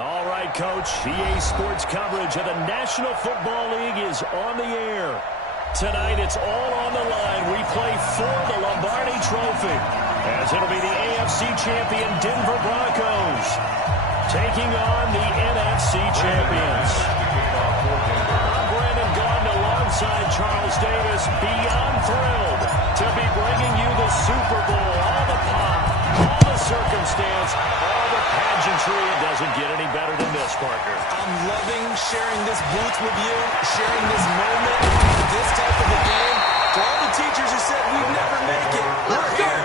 All right, Coach. EA Sports coverage of the National Football League is on the air. Tonight, it's all on the line. We play for the Lombardi Trophy, as it'll be the AFC champion Denver Broncos taking on the NFC champions. I'm Brandon Gaudin alongside Charles Davis. Beyond thrilled to be bringing you the Super Bowl. All the pop, all the circumstance, all the pageantry. It doesn't get any better than this, partner. I'm loving sharing this booth with you, sharing this moment, this type of a game. To all the teachers who said we'd never make it, we're here.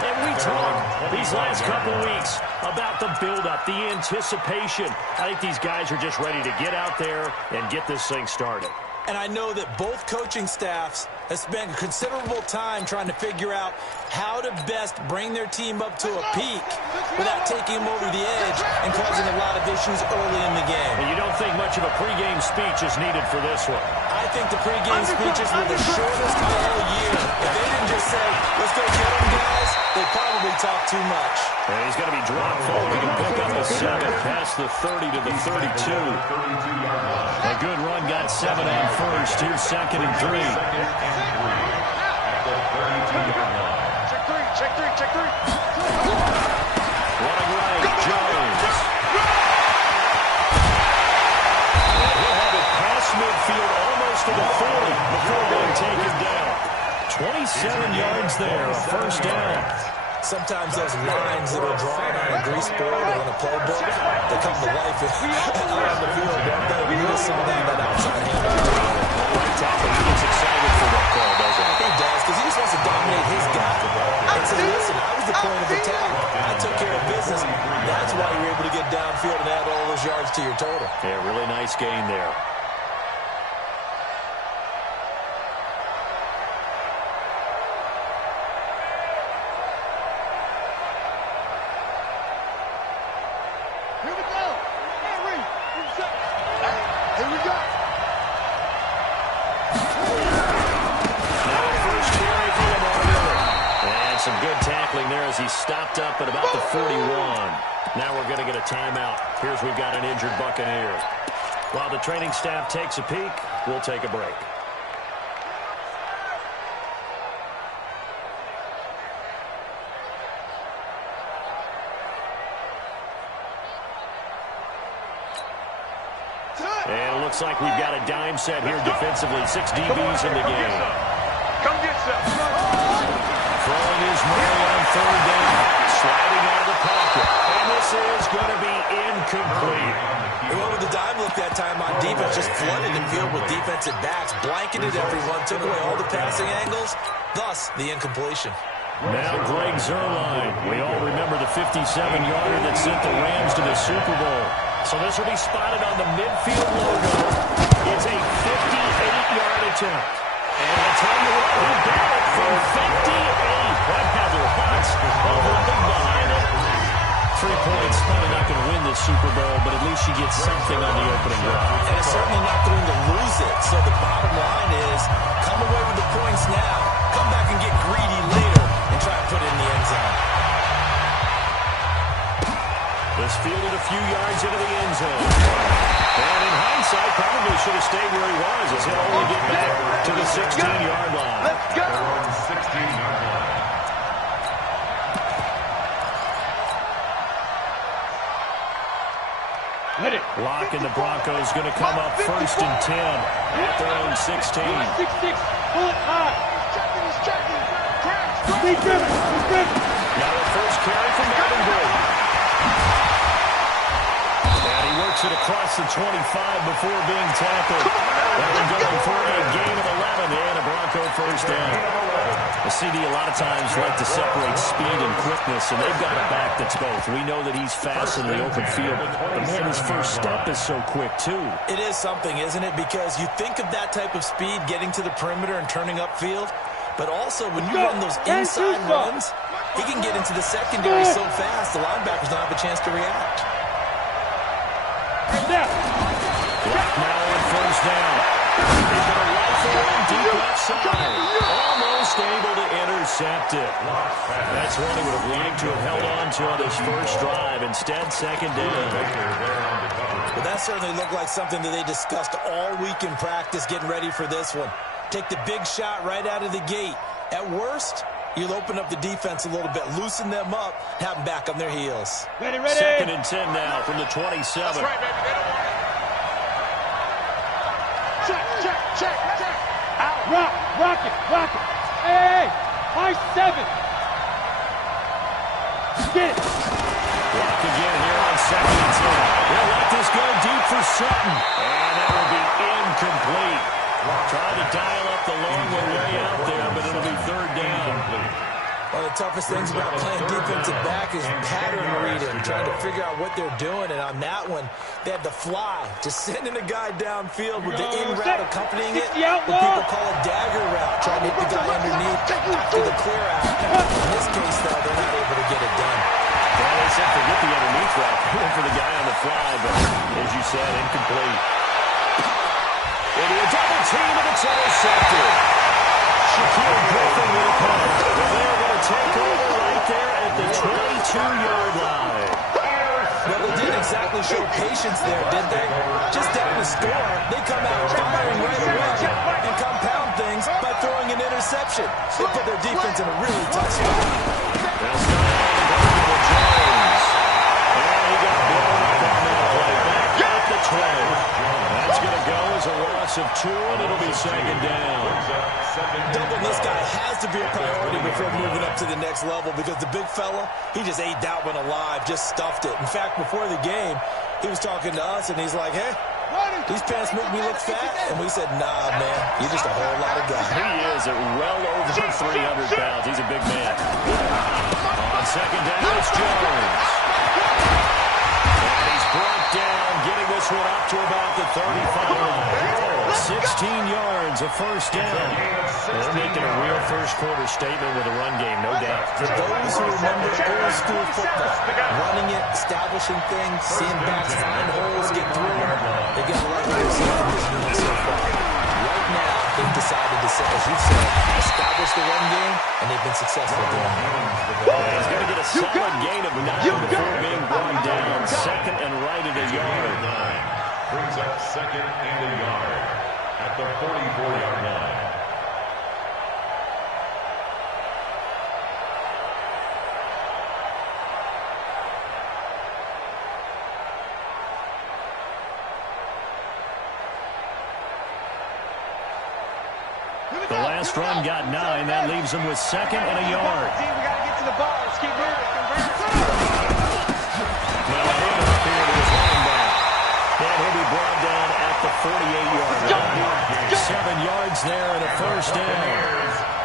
And we talked these last couple weeks about the build-up, the anticipation. I think these guys are just ready to get out there and get this thing started. And I know that both coaching staffs have spent considerable time trying to figure out how to best bring their team up to a peak without taking them over the edge and causing a lot of issues early in the game. And you don't think much of a pregame speech is needed for this one? I think the pregame speeches were the shortest all year. If they didn't just say, let's go get them, guys, they probably talk too much. And he's going to be dropped forward. He can pick up a 7 past the 30 to the 32. A good run got 7 on first. Here's 2nd and 3. Check three. Running right, Jones. And he'll have it past midfield almost to the 40 before being taken down. 27 yards there, a first down. Sometimes those lines that are drawn on a grease board or in a playbook, they come to life out on the field. We really saw that outside hand. Right tackle, he gets excited for that call, doesn't he? He does, because he just wants to dominate his guy. And say, listen, I was the point of attack. I took care of business. That's why you were able to get downfield and add all those yards to your total. Yeah, really nice gain there. Some good tackling there as he stopped up at about the 41. Now we're going to get a timeout. Here's we've got an injured Buccaneer. While the training staff takes a peek, we'll take a break. And it looks like we've got a dime set here defensively. 6 DBs in the game. Come get some. Throwing his Murray on 3rd down. Sliding out of the pocket. And this is going to be incomplete. He went with the dime look that time on defense. Just flooded the field with defensive backs. Blanketed everyone. Took away all the passing angles. Thus, the incompletion. Now Greg Zuerlein. We all remember the 57-yarder that sent the Rams to the Super Bowl. So this will be spotted on the midfield logo. It's a 58-yard attempt. And I'll tell you what, he got it from 58. That had lots of holding behind it. 3 points, probably not going to win this Super Bowl, but at least she gets something on the opening drive. And it's certainly not going to lose it. So the bottom line is, come away with the points now, come back and get greedy later, and try and put it in the end zone. This fielded a few yards into the end zone. And in hindsight, probably should have stayed where he was, as he'll only get back to the 16-yard line. Let's go. 16-yard line. Lock and the Broncos going to come up 1st and 10 at their own 16. 6-6. Pull it high. He's checking. Crash. He's driven. Now the first carry from Melvin Gordon. And he works it across the 25 before being tackled. Melvin going for a gain of 11 and a Bronco first down. The CD a lot of times like to separate speed and quickness, and they've got a back that's both. We know that he's fast in the open field, but man, his first step is so quick too. It is something, isn't it? Because you think of that type of speed getting to the perimeter and turning upfield, but also when you run those inside runs, he can get into the secondary so fast the linebackers don't have a chance to react. Clock now on first down. He's going to rifle in deep left side. Almost just able to intercept it. That's one he would have liked to have held on to on his first drive. Instead, second down. Well, that certainly looked like something that they discussed all week in practice getting ready for this one. Take the big shot right out of the gate. At worst, you'll open up the defense a little bit, loosen them up, have them back on their heels. Ready, ready. Second and 10 now from the 27. That's right, baby. They don't want it. Check. Out. Rock it. Hey, high 7. Get it. Block again here on second and 10. They'll let this go deep for Sutton. And that will be incomplete. Trying to dial up the long way out there, but it'll be third down. One of the toughest things about playing defensive back is pattern reading, trying to figure out what they're doing. And on that one, they had to fly, just sending a guy downfield with the in route accompanying it. What people call a dagger route, trying to hit the guy underneath after the clear out. In this case, though, they're not able to get it done. Well, they said forget the underneath route, going for the guy on the fly, but as you said, incomplete. It'll be a double team, and it's intercepted. Shaquille Griffin with a punt. Well, they're going to take over right there at the 22-yard line. Well, they didn't exactly show patience there, did they? Just down the score, they come out firing right away and compound things by throwing an interception. They put their defense in a really tough spot. They'll start on the Jones. And he got blown up on that play. Back at the 12. That's going to go as a loss of 2, and it'll be second down. Doubling this guy has to be a priority before moving up to the next level because the big fella, he just ate that one alive, just stuffed it. In fact, before the game, he was talking to us, and he's like, hey, these pants make me look fat. And we said, nah, man, you're just a whole lot of guy. He is at well over 300 pounds. He's a big man. On second down, it's Jones. And he's brought down, getting this one up to about the 35. 16 yards, a first down. They're making a real first-quarter statement with a run game, no doubt. For those who remember old school football, running it, establishing things, seeing backs find holes, get through them, they get a lot of themselves in this unit so far. Right now, they've decided to, as you said, establish the run game, and they've been successful doing it. He's going to get a solid gain of 9 before being brought down. Second and right at a yard. Brings up second and a yard at the 44-yard line. The last run got 9. That leaves him with second and a yard. We got to get to the ball. Let's keep moving. Now, hand up here to his running back. And he'll be brought down at the 48-yard line. 7 yards there and a first down.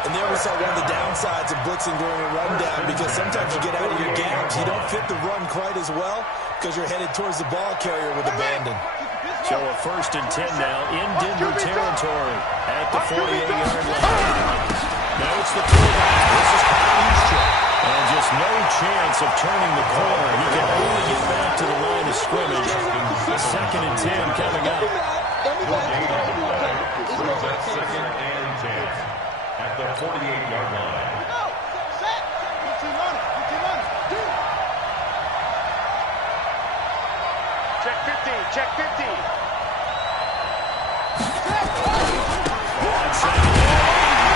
And there we saw one of the downsides of blitzing during a rundown because sometimes you get out of your gaps. You don't fit the run quite as well because you're headed towards the ball carrier with abandon. So a first and 10 now in Denver territory at the 48-yard line. Now it's the fullback. This is Kyle. And just no chance of turning the corner. He can only get back to the line of scrimmage. Second and 10 coming up. Brings up second and 10 at the 48-yard line. Check 15. Check 15.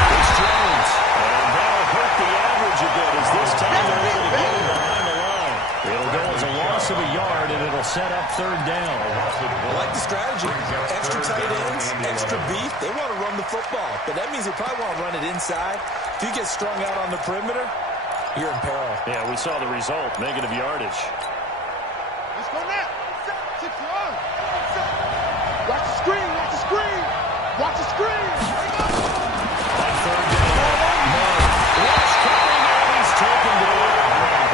It's Jones. And that'll hurt the average a bit as this time they're able to get him behind the line. It'll go as a loss of a yard, and it'll set up third down. I like the strategy. Extra tight ends, extra beef. They want to run the football, but that means they probably want to run it inside. If you get strung out on the perimeter, you're in peril. Yeah, we saw the result, negative yardage. Let's go now. Watch the screen. Watch the screen. Watch the screen. On third down. Watch coming, and he's taken down.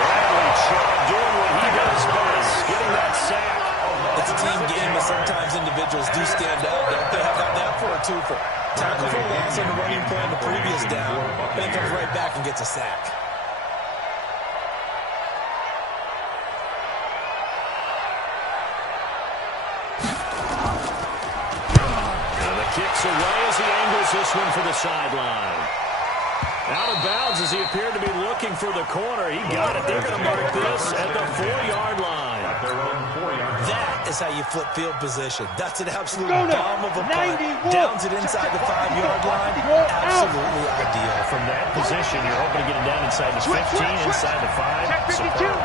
Bradley Chubb doing what he does best, getting that sack. It's a team game, but sometimes individuals do stand out, don't they? How about that for a twofer? Tackle for a loss on the running play on the previous down, and then comes right back and gets a sack. And the kick's away as he angles this one for the sideline. Out of bounds as he appeared to be looking for the corner. He got it. They're going to mark this at the 4-yard line. That is how you flip field position. That's an absolute bomb of a punt. Downs it inside the 5-yard line. Absolutely ideal. From that position, you're hoping to get it down inside the 15, inside the 5. Superb.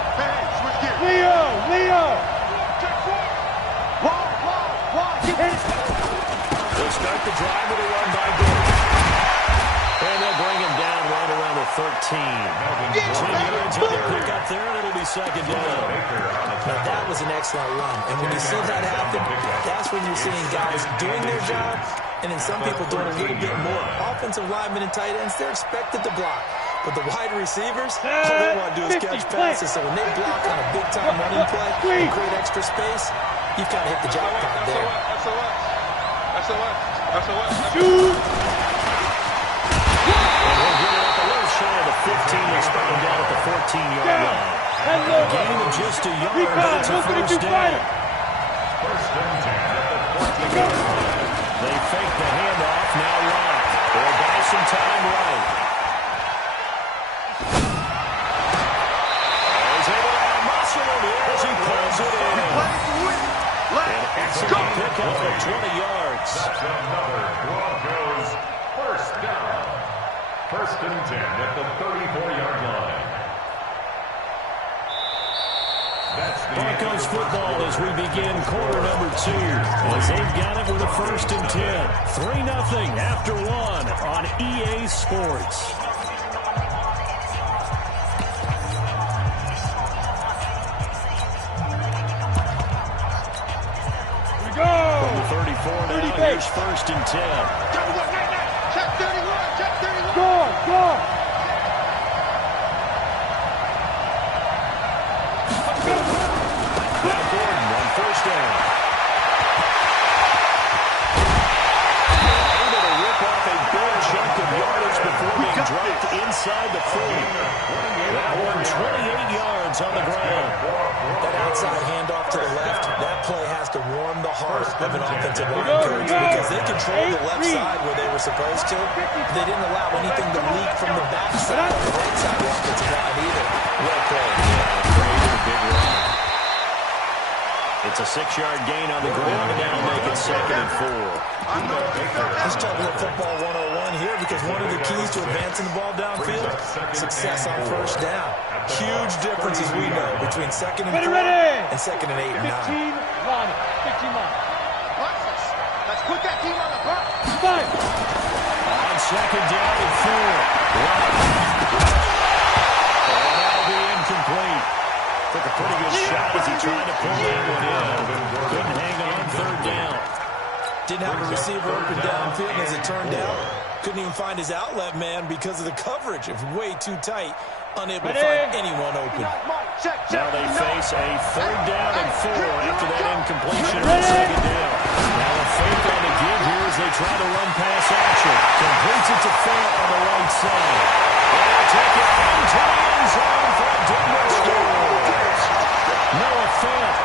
Leo! They'll start the drive with a run by Gordon. And they'll bring him down right around the 13. 10 yards on the pick up there, and it'll be second down. Now, that was an excellent run. And when you see that happen, that's when you're seeing guys doing their job, and then some people doing a little bit more. Offensive linemen and tight ends, they're expected to block. But the wide receivers, all they want to do is catch passes. So when they block on a big-time running play and create extra space, you've got to hit the jackpot there. And he'll get it up a little shy of the 15 and spot him down at the 14-yard line. A gain of just a yard, but it's a first down. They fake the handoff, now Locke. They'll buy some time right. He's able to have muscle in here as he pulls it in. An excellent pickup of 20 yards. That's another Broncos first down. First and 10 at the 34-yard line. Broncos football as we begin quarter number 2. As they've got it with a first and 10. 3-0 after 1 on EA Sports. Here we go. From the 34 now, here's first and 10. Check 31. Go. Now Gordon on first down. Able to rip off a big chunk of yardage before being dropped inside the 40. That one 28 yards on the ground. That outside handoff to the left, that play has to warm the heart of an offensive line coach because they controlled the left side where they were supposed to. They didn't allow anything to leak from the backside of the right side of the offensive line either. Well played. Created a big run. It's a 6-yard gain on the ground, and that'll make it second and 4. Let's talk about football 101 here because one of the keys to advancing the ball downfield, success on first down. Huge difference, as we know, between second and 4 and second and 8 and 9. 15 line. Let's put that team on the block. 5. On second down and 4. And that'll be incomplete. Took a pretty good shot as he tried to pull that one in. Couldn't hang on third down. Didn't have a receiver open downfield, and as it turned out, couldn't even find his outlet man because of the coverage. It was way too tight. Unable to find anyone open. Now they face a third down and 4 after that incompletion on second down. Now a fake on the give here as they try to run pass action. Completes it to Fant on the right side. They'll take it into the end zone for a Denver score. Noah Fant,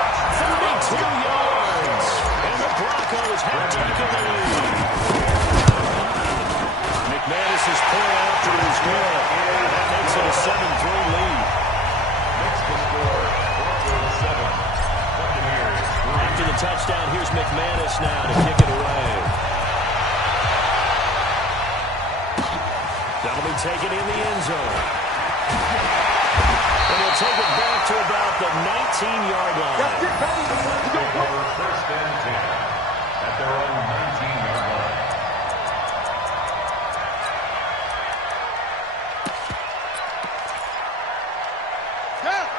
32 yards. And the Broncos have taken the lead. McManus's pull after is good. And that makes it a 7-3 lead. Next to score, Broncos 7. Buccaneers 3. After the touchdown, here's McManus now to kick it away. That'll be taken in the end zone. And he'll take it back to about the 19-yard line. First and 10 at their own 19-yard line.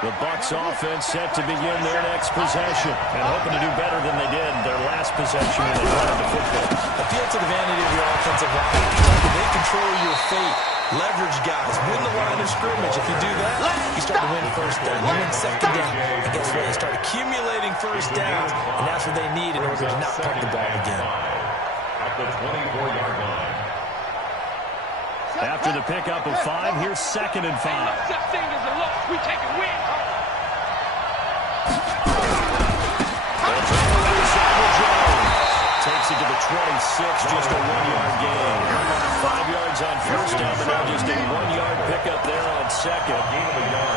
The Bucs offense set to begin their next possession and hoping to do better than they did their last possession when they running the football. Appeal to the vanity of your offensive line. They control your fate. Leverage guys. Win the line of scrimmage. If you do that, you start to win first down. You win second down. And guess what? You start accumulating first downs, and that's what they need in order to not punt the ball again. At the 24-yard line. After the pickup of 5, here's second and 5. We take a win. Takes it to the 26, just a 1-yard gain. 5 yards on first first down, but now just a 1-yard pickup there on second.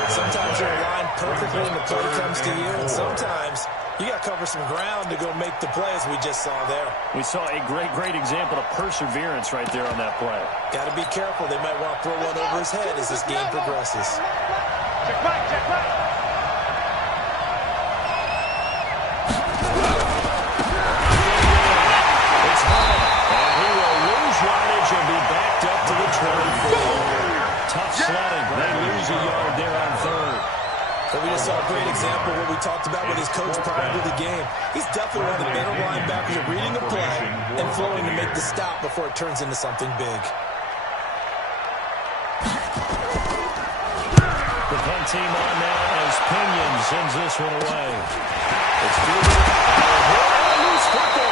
Sometimes you're aligned perfectly and the play comes to you, and sometimes you got to cover some ground to go make the play, as we just saw there. We saw a great example of perseverance right there on that play. Got to be careful. They might want to throw one over his head as this game progresses. Check back, check back. It's home, and he will lose yardage and be backed up to the 24. Tough sledding. They lose a yard there on third. So we just saw a great example of what we talked about with his coach prior to the game. He's definitely one of the better linebackers at reading the play and flowing to make the stop before it turns into something big. The punt team on now as Pinion sends this one away. It's fielded and loose football.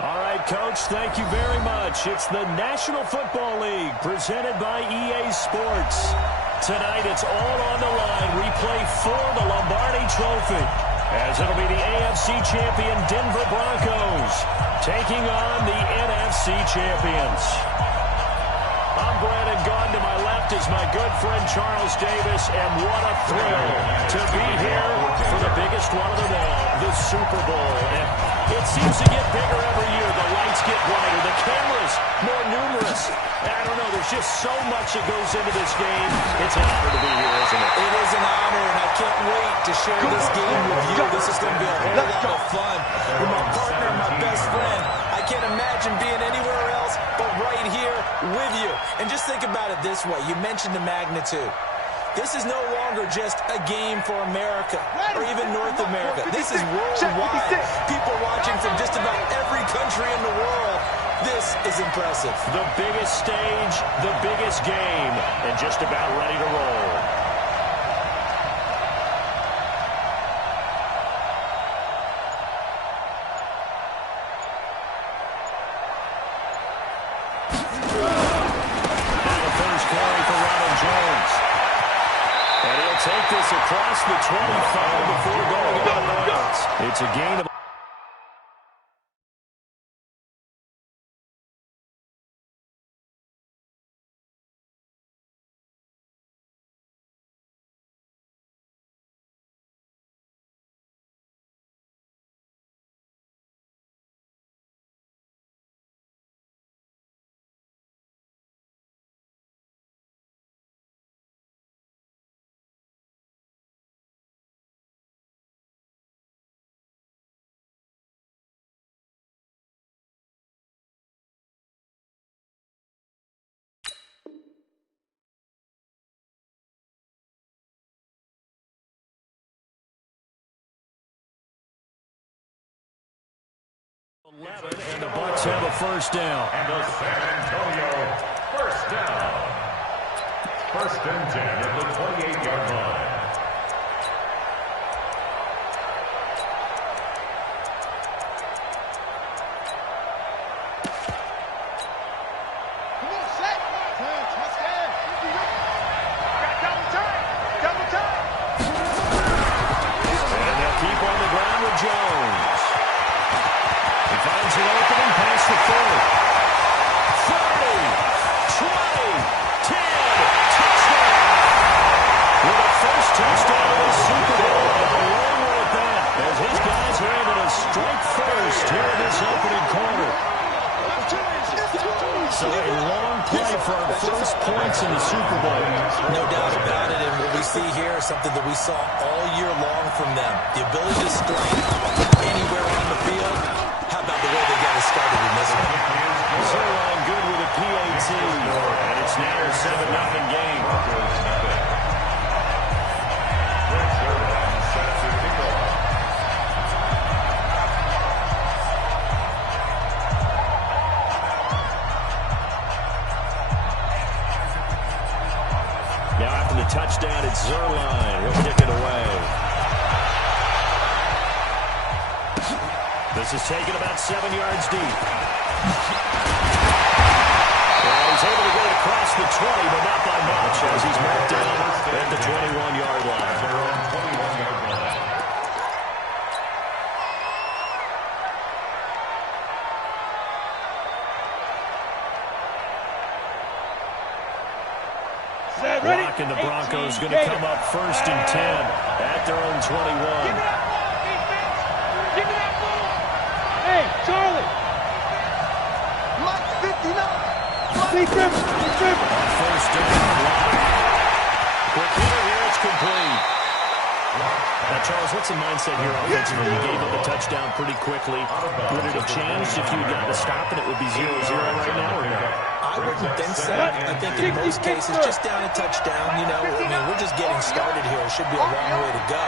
All right, Coach, thank you very much. It's the National Football League presented by EA Sports. Tonight, it's all on the line. We play for the Lombardi Trophy, as it'll be the AFC champion Denver Broncos taking on the NFC champions. I'm Brandon Gaughan. To my left is my good friend Charles Davis, and what a thrill to be here for the biggest one of them all, the Super Bowl. And it seems to get bigger every year. The lights get brighter, the cameras more numerous. And I don't know, there's just so much that goes into this game. It's an honor to be here, isn't it? It is an honor, and I can't wait to share this game with you. This is going to be a whole lot of fun with my partner and my best friend. I can't imagine being anywhere else but right here with you. And just think about it this way. You mentioned the magnitude. This is no longer just a game for America or even North America. This is worldwide. People watching from just about every country in the world. This is impressive. The biggest stage, the biggest game, and just about ready to roll. Take this across the 25 before going out of bounds. It's a gain of and the Bucs have a first down. And the San Antonio first down. First and 10 at the 28-yard line. Come on, set. Touchdown. Got double time. Double time. And they'll keep on the ground with Jones. He finds an opening past the 30. 30, 20, 10, touchdown! With a first touchdown in the Super Bowl, and a long one at that, as his guys are able to strike first here in this opening quarter. So a long play for our first points in the Super Bowl. No doubt about it, and what we see here is something that we saw all year long from them. The ability to strike anywhere on the field. How about the way they got us started in this one? Zerline good with a PAT, and it's now a 7-0 game. Now after the touchdown, it's Zerline. He'll kick it away. This is taken about 7 yards deep. And he's able to get it across the 20, but not by much, as he's marked down at the 21-yard line. Rock and the Broncos going to come up first and 10 at their own 21. Hey, Charlie! Mike 59! Big Ripper! First down. Quick hitter here, it's complete. Now, Charles, what's the mindset here offensively? You gave up a touchdown pretty quickly. Would it have changed if you had gotten to stop and it would be 0-0 right now, or no? I wouldn't think so. I think in most cases, just down a touchdown, you know, I mean, we're just getting started here. It should be a long way to go.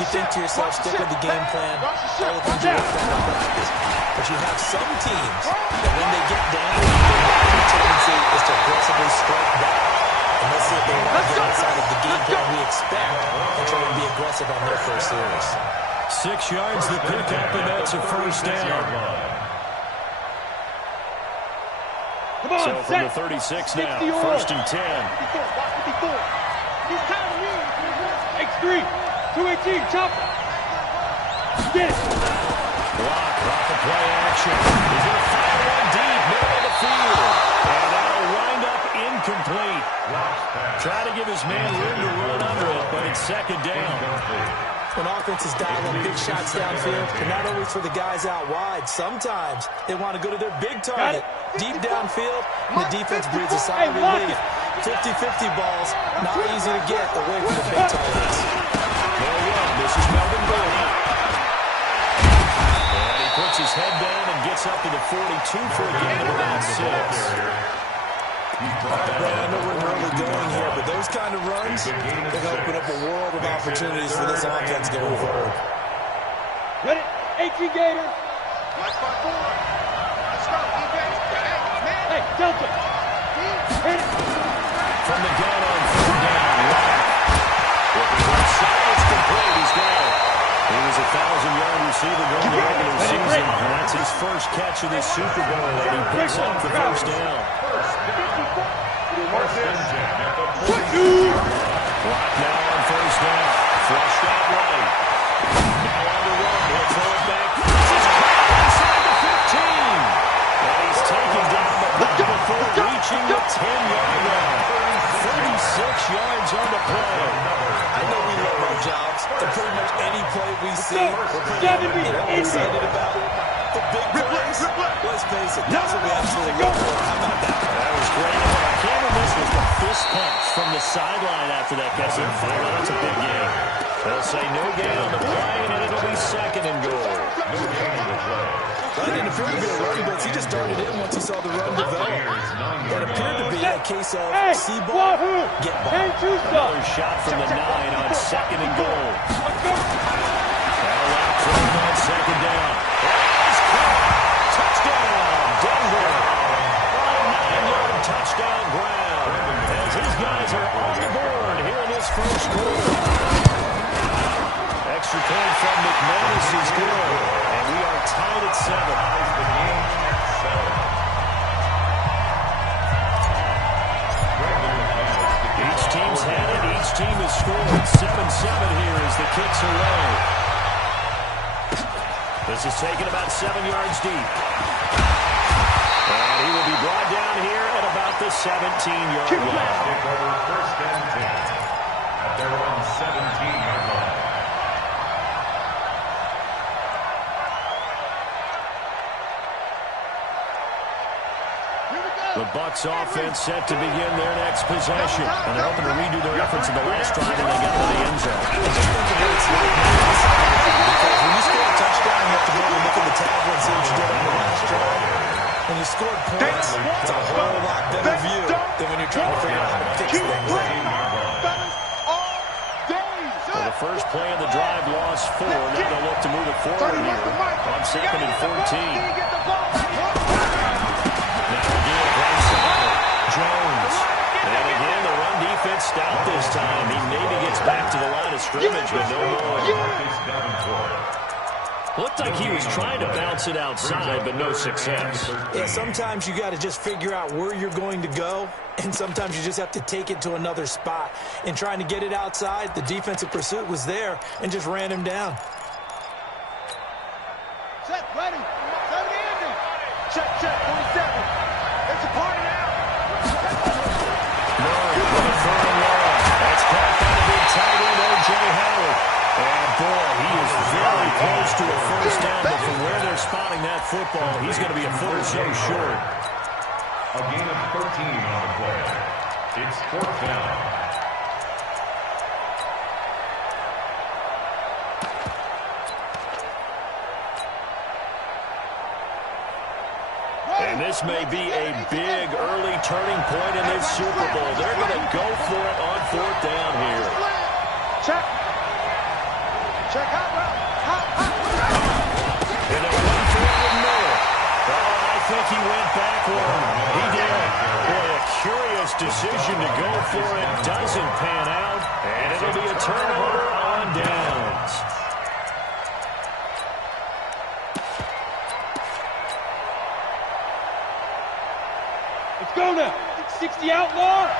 You think to yourself, stick with the game plan, all the things you worked on in practice. But you have some teams that when they get down, their tendency is to aggressively strike back. And let's see if they want to get outside of the game plan we expect and try and be aggressive on their first series. 6 yards the pickup, and that's a first down. So from the 36 now, first and 10. X3, 218, chopper. Get it. Block off the play action. He's going to fire one deep, middle of the field. And that'll wind up incomplete. Try to give his man room to run under it, but it's second down. When offenses dial up big shots downfield, and not always for the guys out wide, sometimes they want to go to their big target, deep downfield, and the defense breathes a sigh of relief. 50-50 balls, not easy to get away from the big targets. There we go. This is Melvin Gordon. And he puts his head down and gets up to the 42 for a gain of about 6. I know we're early going here, but those kind of runs are going to open up a world of opportunities for this offense going forward. Ready? 18 Gator. Hey, Delta. Hit it. From the gun on third down. With the right side, it's complete. He's got it. He was a 1,000-yard receiver during the regular season, and that's his first catch of this Super Bowl, and he picks up the first down. Clock now on first down. Flushed out right. Now on the run. He'll throw it back. This is caught inside the 15. And he's taken down the ball before reaching the 10-yard line. 36 yards on the play. I know we love our jobs, and pretty much any play we see, we're pretty excited about. The big plays, let's face it, that's what we absolutely love for. How about that? That was great. And what I can't miss was the fist pumps from the sideline after that catch. That's a big game. They'll say no gain on the play, and it'll be second and goal. That didn't appear to be a running blitz. He just darted in once he saw the run develop. That appeared to be a case of see ball, get ball. Another shot from the 9 on second and goal. Now left thrown on second down. Touchdown, Denver. On a 9-yard touchdown ground. As these guys are on the board here in this first quarter. Extra point from McManus is good. And we are tied at 7. The game at 7. Each team's had it. Each team has scored. 7-7 here as the kicks away. This is taken about 7 yards deep. And he will be brought down here at about the 17-yard line. Take over first and 10 at their own 17-yard line. The Bucs offense set to begin their next possession. And they're hoping to redo their efforts in the last drive when they got to the end zone. Because when you score a touchdown, you have to go and look at the tablet and see what you did on the last drive. When you scored points, it's a whole lot better view than when you're trying to figure out how to fix things. Well, the first play of the drive lost 4. Now they'll look to move it forward here on second and 14. Jones. And again, the run defense stout this time. He maybe gets back to the line of scrimmage, but no more. Looked like he was trying to bounce it outside, but no success. Yeah, sometimes you got to just figure out where you're going to go, and sometimes you just have to take it to another spot. In trying to get it outside, the defensive pursuit was there and just ran him down. Set, ready. 70. Check, 47. It's a party now. That's caught by the big tight end, O.J. Howard. And, boy, he is very close to a first down, but from where they're spotting that football, he's going to be a foot or so short. A gain of 13 on the play. It's fourth down. And this may be a big early turning point in this Super Bowl. They're going to go for it on fourth down here. Check. Check out. And a run forward Miller. Oh, I think he went backward. He did. Boy, a curious decision to go for it. Doesn't pan out. And it'll be a turnover on downs. Let's go now. 60 outlaw.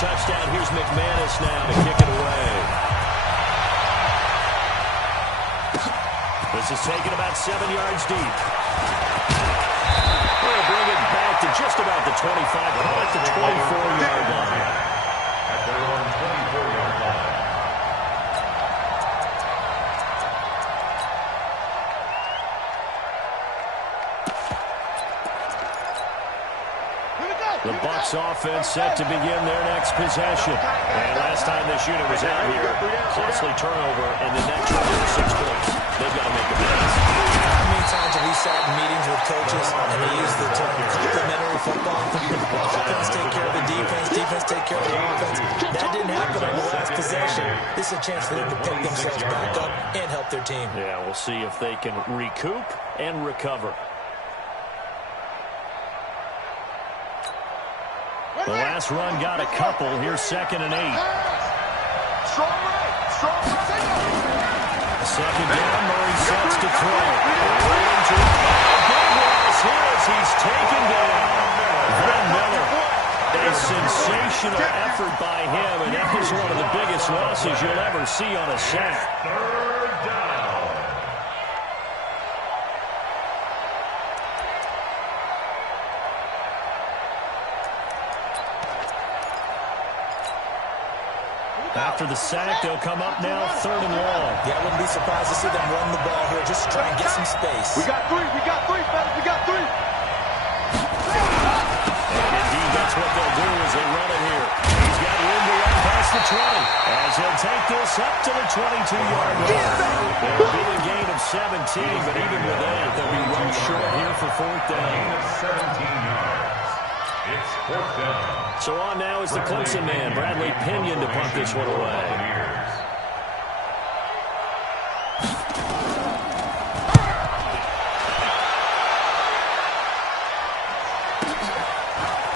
touchdown. Here's McManus now to kick it away. This is taken about 7 yards deep. We'll bring it back to just about the 25, call it the 24-yard line. At their own 24-yard line. The Bucs offense set to begin their next possession. And last time this unit was out here, costly turnover in the next 6 points. They've got to make a pass. How many times have we sat in meetings with coaches and they use the term complementary football? Offense take care of the defense, defense take care of the offense. That didn't happen on the last possession. This is a chance for them to pick themselves back up and help their team. Yeah, we'll see if they can recoup and recover. The last run got a couple. Here's 2nd and 8. Second down, Murray sets to throw. Big loss here as he's taken down. Von Miller. A sensational effort by him, and that was one of the biggest losses you'll ever see on a sack. Third down. After the sack, they'll come up now 3rd and long. Yeah, I wouldn't be surprised to see them run the ball here just to try and get some space. We got 3, fellas, we got 3. And indeed, that's what they'll do as they run it here. He's got room to run past the 20 as he'll take this up to the 22-yard line. It'll be a gain of 17, but even with that, they'll be well short here for 4th down. Gain of 17 yards. It's 4th down. So on now is the Clemson man, Bradley Pinion, to punt this one away.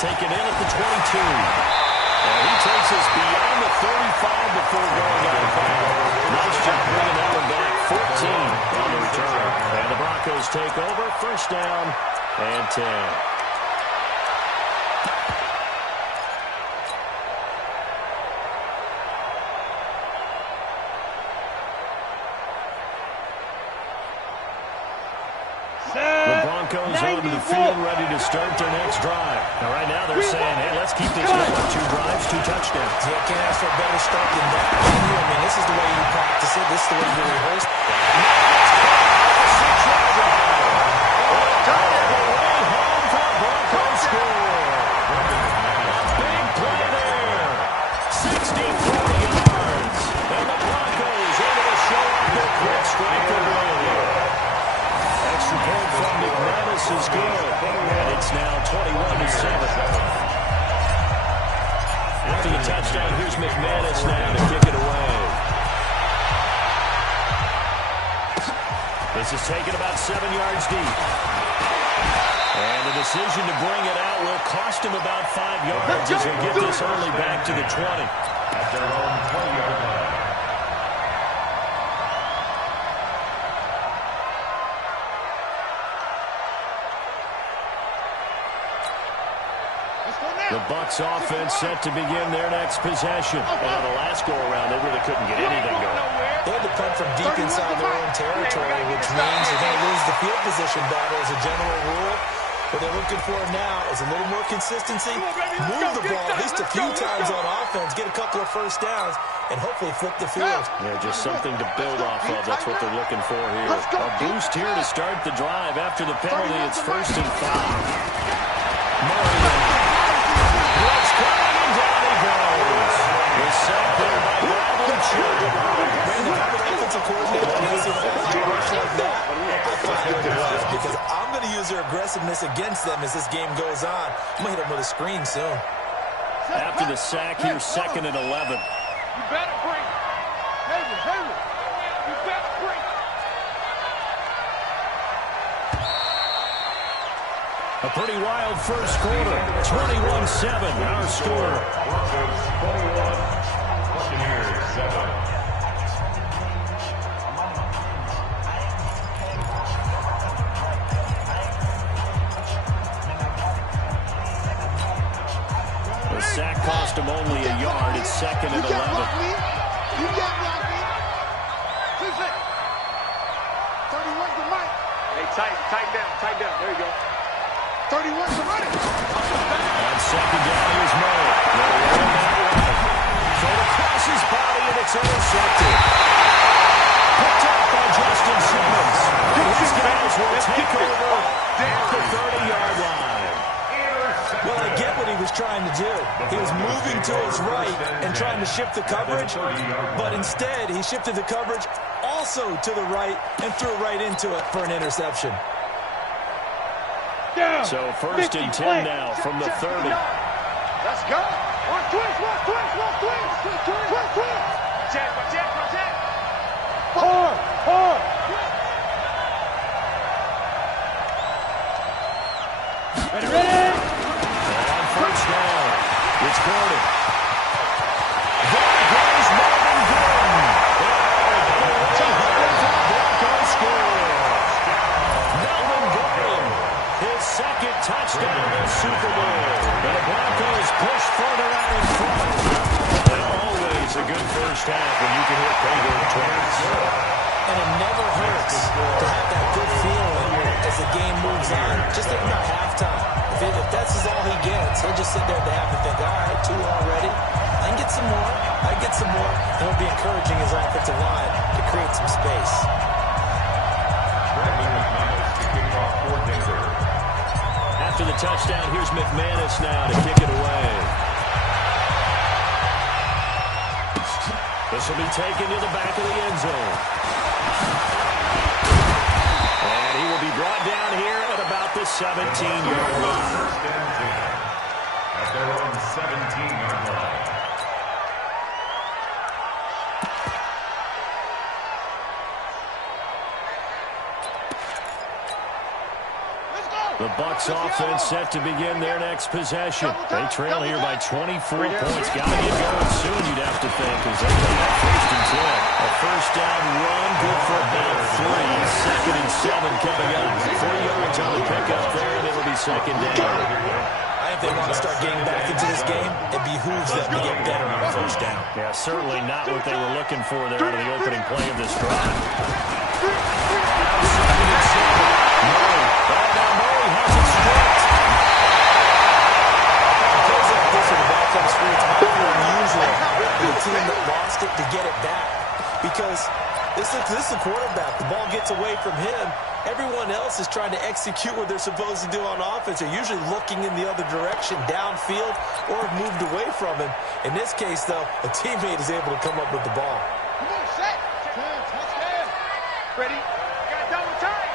Taken in at the 22. And he takes us beyond the 35 before going out of bounds. Nice job bringing that one back. 14 on the return. And the Broncos take over. 1st down and 10. The Broncos onto the field, ready to start their next drive. And right now they're saying, hey, let's keep this going. 2 drives, 2 touchdowns. Yeah, can't ask for a better start than that. I mean, this is the way you practice it. This is the way you rehearse. Big play there. 64 yards. And the Broncos able to show up their quick strike of here. Extra point from McManus is good. And it's now 21-7. After the touchdown, here's McManus now to kick it away. This is taken about 7 yards deep. And the decision to bring it out will cost him about 5 yards as he'll get this only back to the 20. At their own 20-yard line. The Bucs offense set to begin their next possession. And on the last go-around, they really couldn't get anything going. They had to punt from deep inside their own territory, which means they're going to lose the field position battle as a general rule. What they're looking for now is a little more consistency, move the ball at least a few times on offense, get a couple of 1st downs, and hopefully flip the field. Yeah, just something to build off of. That's what they're looking for here. A boost here to start the drive. After the penalty, it's 1st and 5. Murray blitz coming, and down he goes. The sack there by Bradley Chubb. Offensive coordinator, when he sees a rush like that, I find it rough because I'm going to use their aggressiveness against them as this game goes on. I'm going to hit them with a screen soon. After the sack, here's 2nd and 11. You better bring it. Hayward. You better bring it. A pretty wild first quarter. 21-7, our score. Broncos 21, Buccaneers 7. The sack call cost him only a yard. It's 2nd and 11. You can't block me. 31's the mic. Hey, tighten down. There you go. 31's the running. On 2nd down, here's Murray. Throw across his body, and it's intercepted. Picked up by Justin Simmons. These guys will take over at the 30-yard line. Well, I get what he was trying to do. He was moving to his right and trying to shift the coverage, but instead he shifted the coverage also to the right and threw right into it for an interception. So 1st and 10 now from the 30. Let's go. One twist. Check. Hard. Ready? On 1st down, it's Gordon. There goes Marvin Gordon. Broncos score. Marvin Gordon, his 2nd touchdown in the Super Bowl. And the Broncos push further out in front. And always a good first half when you can hit paydirt twice. And it never hurts to have that good feeling as the game moves on. Just think about halftime. If that's all he gets, he'll just sit there at the half and think, all right, 2 already. I can get some more. And he'll be encouraging his offensive line to create some space. After the touchdown, here's McManus now to kick it away. This will be taken to the back of the end zone. And he will be brought down here at about the 17-yard line. At their own 17-yard line. The Bucs offense set to begin their next possession. They trail here by 24 points. Got to get going soon, you'd have to think, as they come up 1st and 10. A 1st down run, good for about 3. 2nd and 7 coming up. 4 yards on the pickup there, and it'll be 2nd down. If they want to start getting back into this game, it behooves them to get better on 1st down. Yeah, certainly not what they were looking for there out of the opening play of this drive. Murray has it stripped. Plays like this when the ball comes free, it's highly unusual for the team that lost it to get it back. Because this is the quarterback. The ball gets away from him. Everyone else is trying to execute what they're supposed to do on offense. They're usually looking in the other direction, downfield, or have moved away from him. In this case, though, a teammate is able to come up with the ball. Come on, set. Touchdown. Ready? Got double time.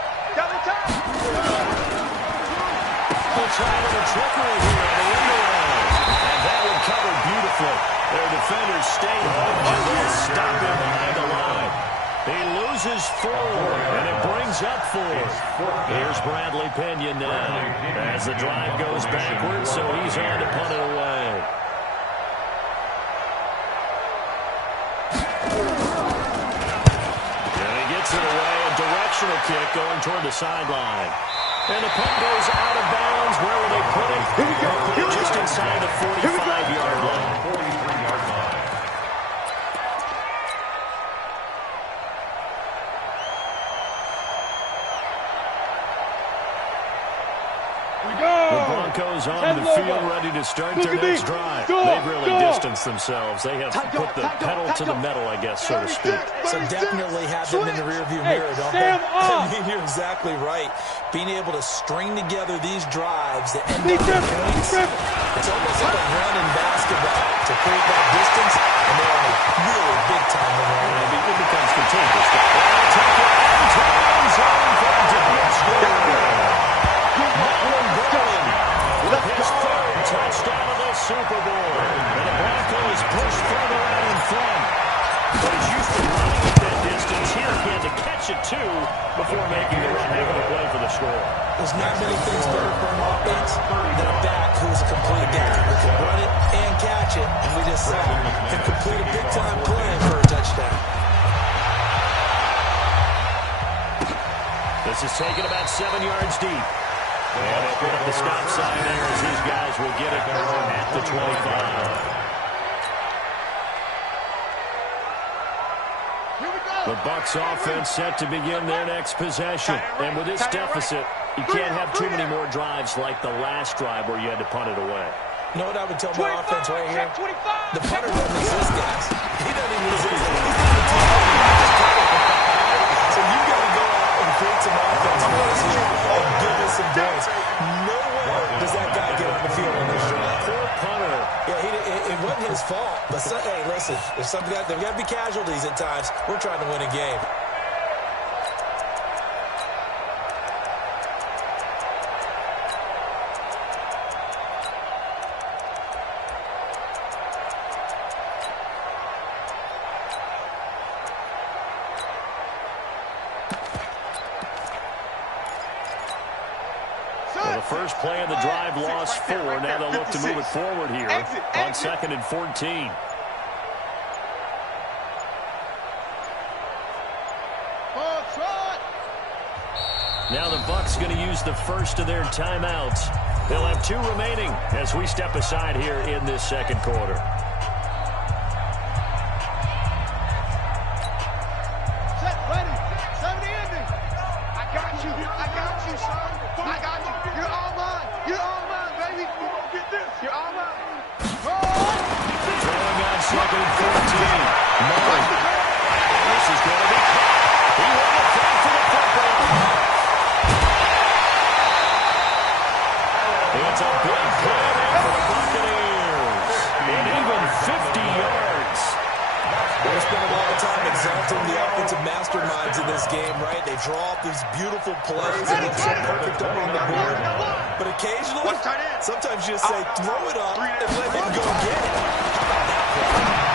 They'll try a little trickery here on the end line. And that one covered beautifully. Their defenders stay home and they'll stop him behind the line. He loses 4, and it brings up 4. Here's Bradley Pinion now as the drive goes backwards, so he's on to punt it away. And he gets it away, a directional kick going toward the sideline. And the punt goes out of bounds. Where will they put it? Here we go. Just inside the 45-yard line. 43-yard line. The Broncos on the field, ready to start their next drive. They've really distanced themselves. They have put the pedal to the metal, I guess, so to speak. So definitely have them in the rearview mirror, don't they? I mean, you're exactly right. Being able to string together these drives that end up in points, it's almost like a run in basketball to create that distance, and they're on a really big-time run. It becomes contagious. Take it into the end zone for a defense score. With his 3rd touchdown of the Super Bowl. And the Broncos push further out in front. But he's used to running at that distance. Here he had to catch it, too, before making the run, making the play for the score. There's not many things better for an offense than a back who's a complete guy who can run it and catch it. And we just saw him complete a big-time play for a touchdown. This is taken about 7 yards deep. And they put up the stop sign there as these guys will get it at the 25. The Bucs offense set to begin their next possession. And with this deficit, you can't have too many more drives like the last drive where you had to punt it away. You know what I would tell my offense right here? The punter doesn't exist, guys. He doesn't even exist. So you got to go out and create some offense for us here and give us some points. Nowhere does that guy get on the field in this drive. Poor punter. Yeah, it wasn't his fault. But, hey, listen, there's got to be casualties at times. We're trying to win a game. The first play of the drive lost 4. Now they'll look to move it forward here on 2nd and 14. Now the Bucs going to use the first of their timeouts. They'll have 2 remaining as we step aside here in this second quarter. It's a big play for the Buccaneers. And even 50 yards. They spend a lot of time exalting the offensive masterminds in this game, right? They draw up these beautiful plays and look so perfect up on the board. But occasionally, sometimes you just say, throw it up and let him go get it. How about that play?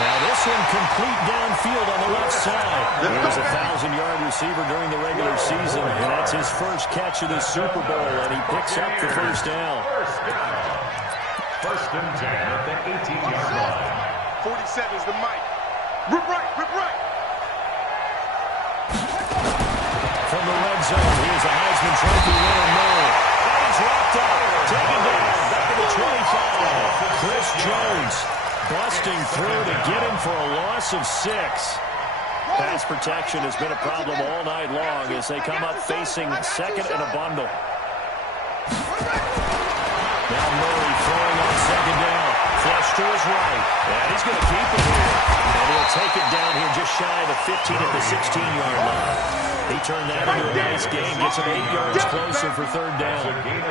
Now this one complete downfield on the left side. He was a 1,000-yard receiver during the regular season, and that's his first catch of this Super Bowl, and he picks up the first down. First and 10 at the 18-yard line. 47 is the mic. Rip right, rip right. From the red zone, here's a Heisman Trophy winner, Murray. And he's wrapped up, taken down, back to the 25. Chris Jones busting through to get him for a loss of 6. Pass protection has been a problem all night long as they come up facing second and a bundle. Now Murray throwing on second down. Flush to his right. And he's going to keep it here. And he'll take it down here just shy of the 15 at the 16-yard line. He turned that into a nice gain. Gets him 8 yards closer for third down.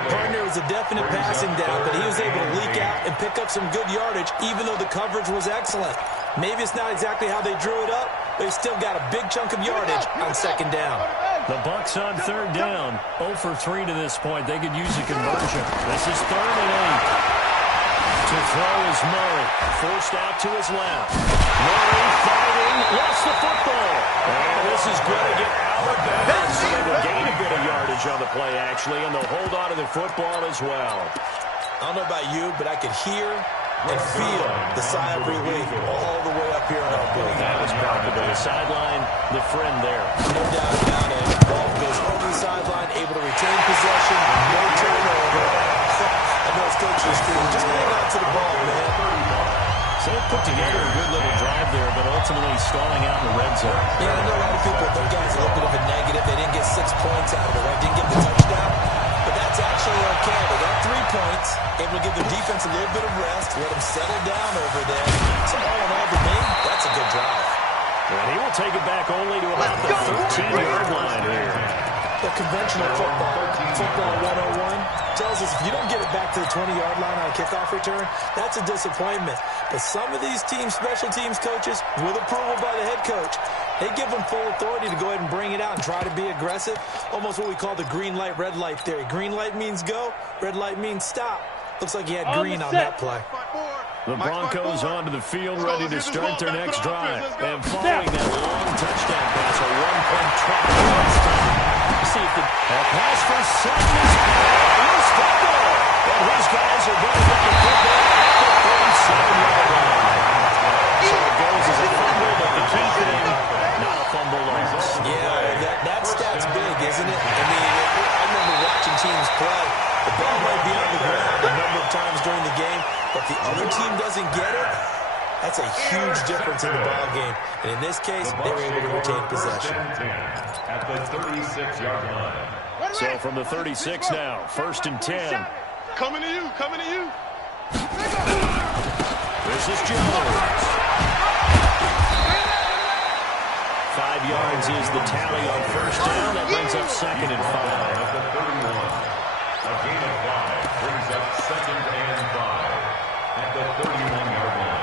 Partner was a definite passing down, but he was able to leak out and pick up some good yardage, even though the coverage was excellent. Maybe it's not exactly how they drew it up, but he still got a big chunk of yardage on second down. The Bucs on third down. 0 for 3 to this point. They could use a conversion. This is 3rd and 8. To throw is Murray. Forced out to his left. Murray fighting. Lost the football. And this is going to get out of bounds. So they will gain a bit of yardage on the play, actually, and they'll hold on to the football as well. I don't know about you, but I could hear and feel the sigh of relief all the way up here in our booth. That was palpable. The sideline, the friend there. No doubt about it. Ball goes over the sideline, able to retain possession, no turnover. I know his coach is screaming, just hang on to the ball, man. So they put together a good little drive there, but ultimately stalling out in the red zone. Yeah, I know a lot of people think guys a little bit of a negative. They didn't get 6 points out of it, right? Didn't get the touchdown. But that's actually okay. They got 3 points, able to give the defense a little bit of rest, let them settle down over there. So all in all, to me, that's a good drive. And he will take it back only to about the 13-yard line here. The conventional football 101 tells us if you don't get it back to the 20-yard line on a kickoff return, that's a disappointment. But some of these teams, special teams coaches, with approval by the head coach, they give them full authority to go ahead and bring it out and try to be aggressive. Almost what we call the green light, red light theory. Green light means go, red light means stop. Looks like he had green on that play. The Broncos onto the field, ready to start their next drive. And following that long touchdown pass, a one-point try. See if the pass for 7 is loose football. And his guys are going to get the football at the 37-yard line. So it goes as a fumble, but the key thing, not a fumble loss. Yeah, that stat's big, isn't it? I mean, I know The ball might be on the ground a number of times during the game, but the other team doesn't get it. That's a huge difference in the ball game. And in this case, they were able to retain possession. At the 36-yard line. So from the 36 now, 1st and 10. Coming to you, coming to you. This is Jones. 5 yards is the tally on 1st down. That brings up 2nd and 5. At the 31. A gain of 5 brings up 2nd and 5. At the 31-yard line.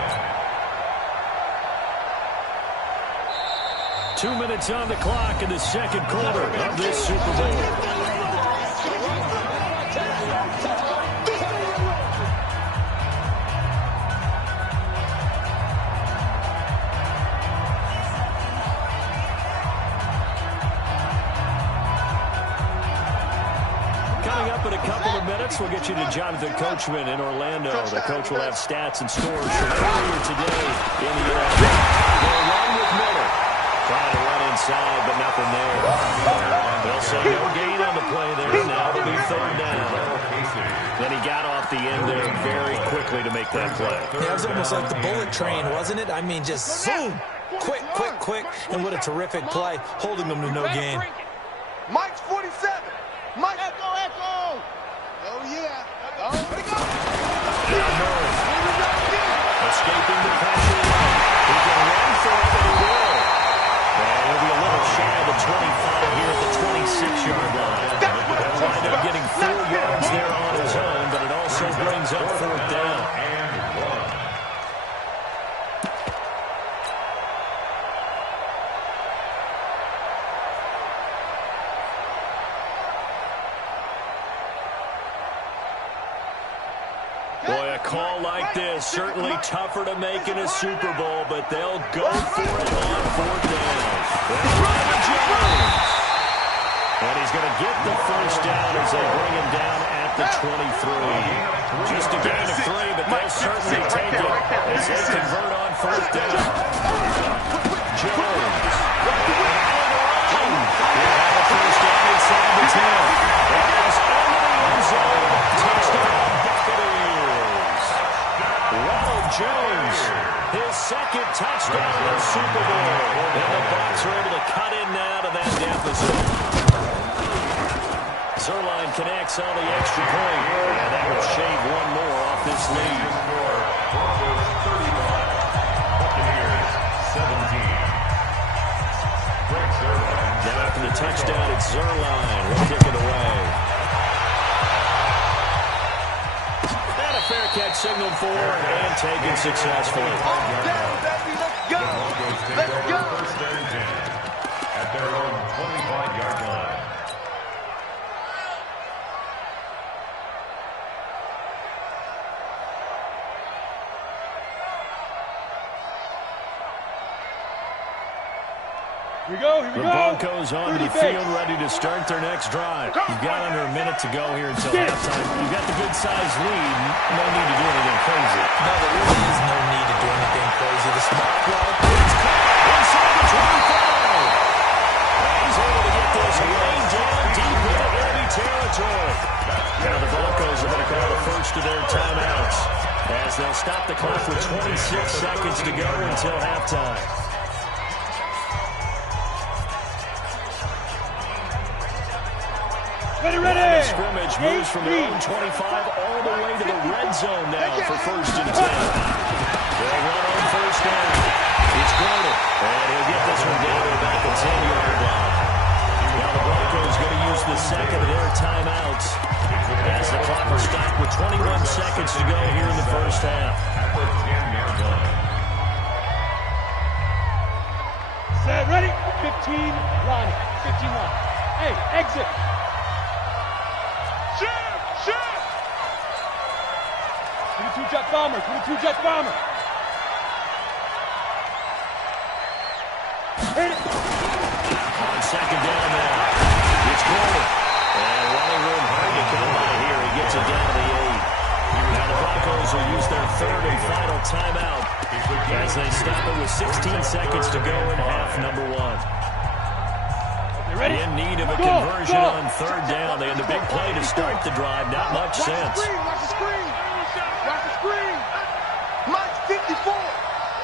2 minutes on the clock in the 2nd quarter of this Super Bowl. Coming up in a couple of minutes, we'll get you to Jonathan Coachman in Orlando. The coach will have stats and scores from earlier today in the NFL. They'll run with Miller. Trying to run inside, but nothing there. They'll say no gain on the play there. Now it'll be 3rd down. Then he got off the end there very quickly to make that play. Yeah, it was almost like the bullet train, wasn't it? I mean, just zoom. Quick, quick, quick. And what a terrific play, holding them to no gain. Mike's 47. Mike. Echo, echo. Oh, yeah. Oh, where'd he go? Escaping the pressure. He can run for it, but he will. And he'll be a little shy of the 25 here at the 26-yard line. He'll wind up getting 4 yards there on his own, but it also brings up 4th down. Boy, a call like this, certainly tougher to make in a Super Bowl, but they'll go for it on 4th down. Jones. And he's going to get the 1st down as they bring him down at the 23. Just a gain of 3, but they'll certainly take it as they convert on 4th down. Jones. He'll have a 1st down inside the 10. And it's into the end zone. Touchdown. Jones, his 2nd touchdown in the Super Bowl. And the Bucs are able to cut in now to that deficit. Zerline connects on the extra point. And that will shave one more off this lead. Broncos 35, Buccaneers 17. Frank Zerline. Now after the touchdown, it's Zerline. We'll kick it away. Fair catch signaled for and taken successfully. Let's go. Let's go. 1st and 10 at their own 25-yard line. Here we go, here we The go. Broncos onto the field, ready to start their next drive. You've got under a minute to go here until halftime. You've got the good-sized lead. No need to do anything crazy. No, there really is no need to do anything crazy. The smart play. It's caught inside the 25. He's able to get this way down deep into enemy territory. Now the Broncos are going to call the first of their timeouts as they'll stop the clock with 26 seconds to go until halftime. Ready. Scrimmage moves from their own 25 all the way to the red zone now for 1st and 10. They'll run on 1st down. It's Gordon, and he'll get this one down to about the 10-yard line. Now the Broncos going to use the 2nd of their timeouts as the clock will stop with 21 seconds to go here in the 1st half. Set, ready. 15, line. 15, line. Hey, exit. Shoot! 22-jet bomber, 22-jet bomber. Hit it. On 2nd down now, it's Gordon. And running room hard to come by here. He gets it down to the 8. Now the Broncos will use their 3rd and final timeout as they stop it with 16 seconds to go in half number 1. In need of a conversion on third down. They had the big play to start the drive. Not much sense. Watch the screen. Watch the screen. Mike's 54.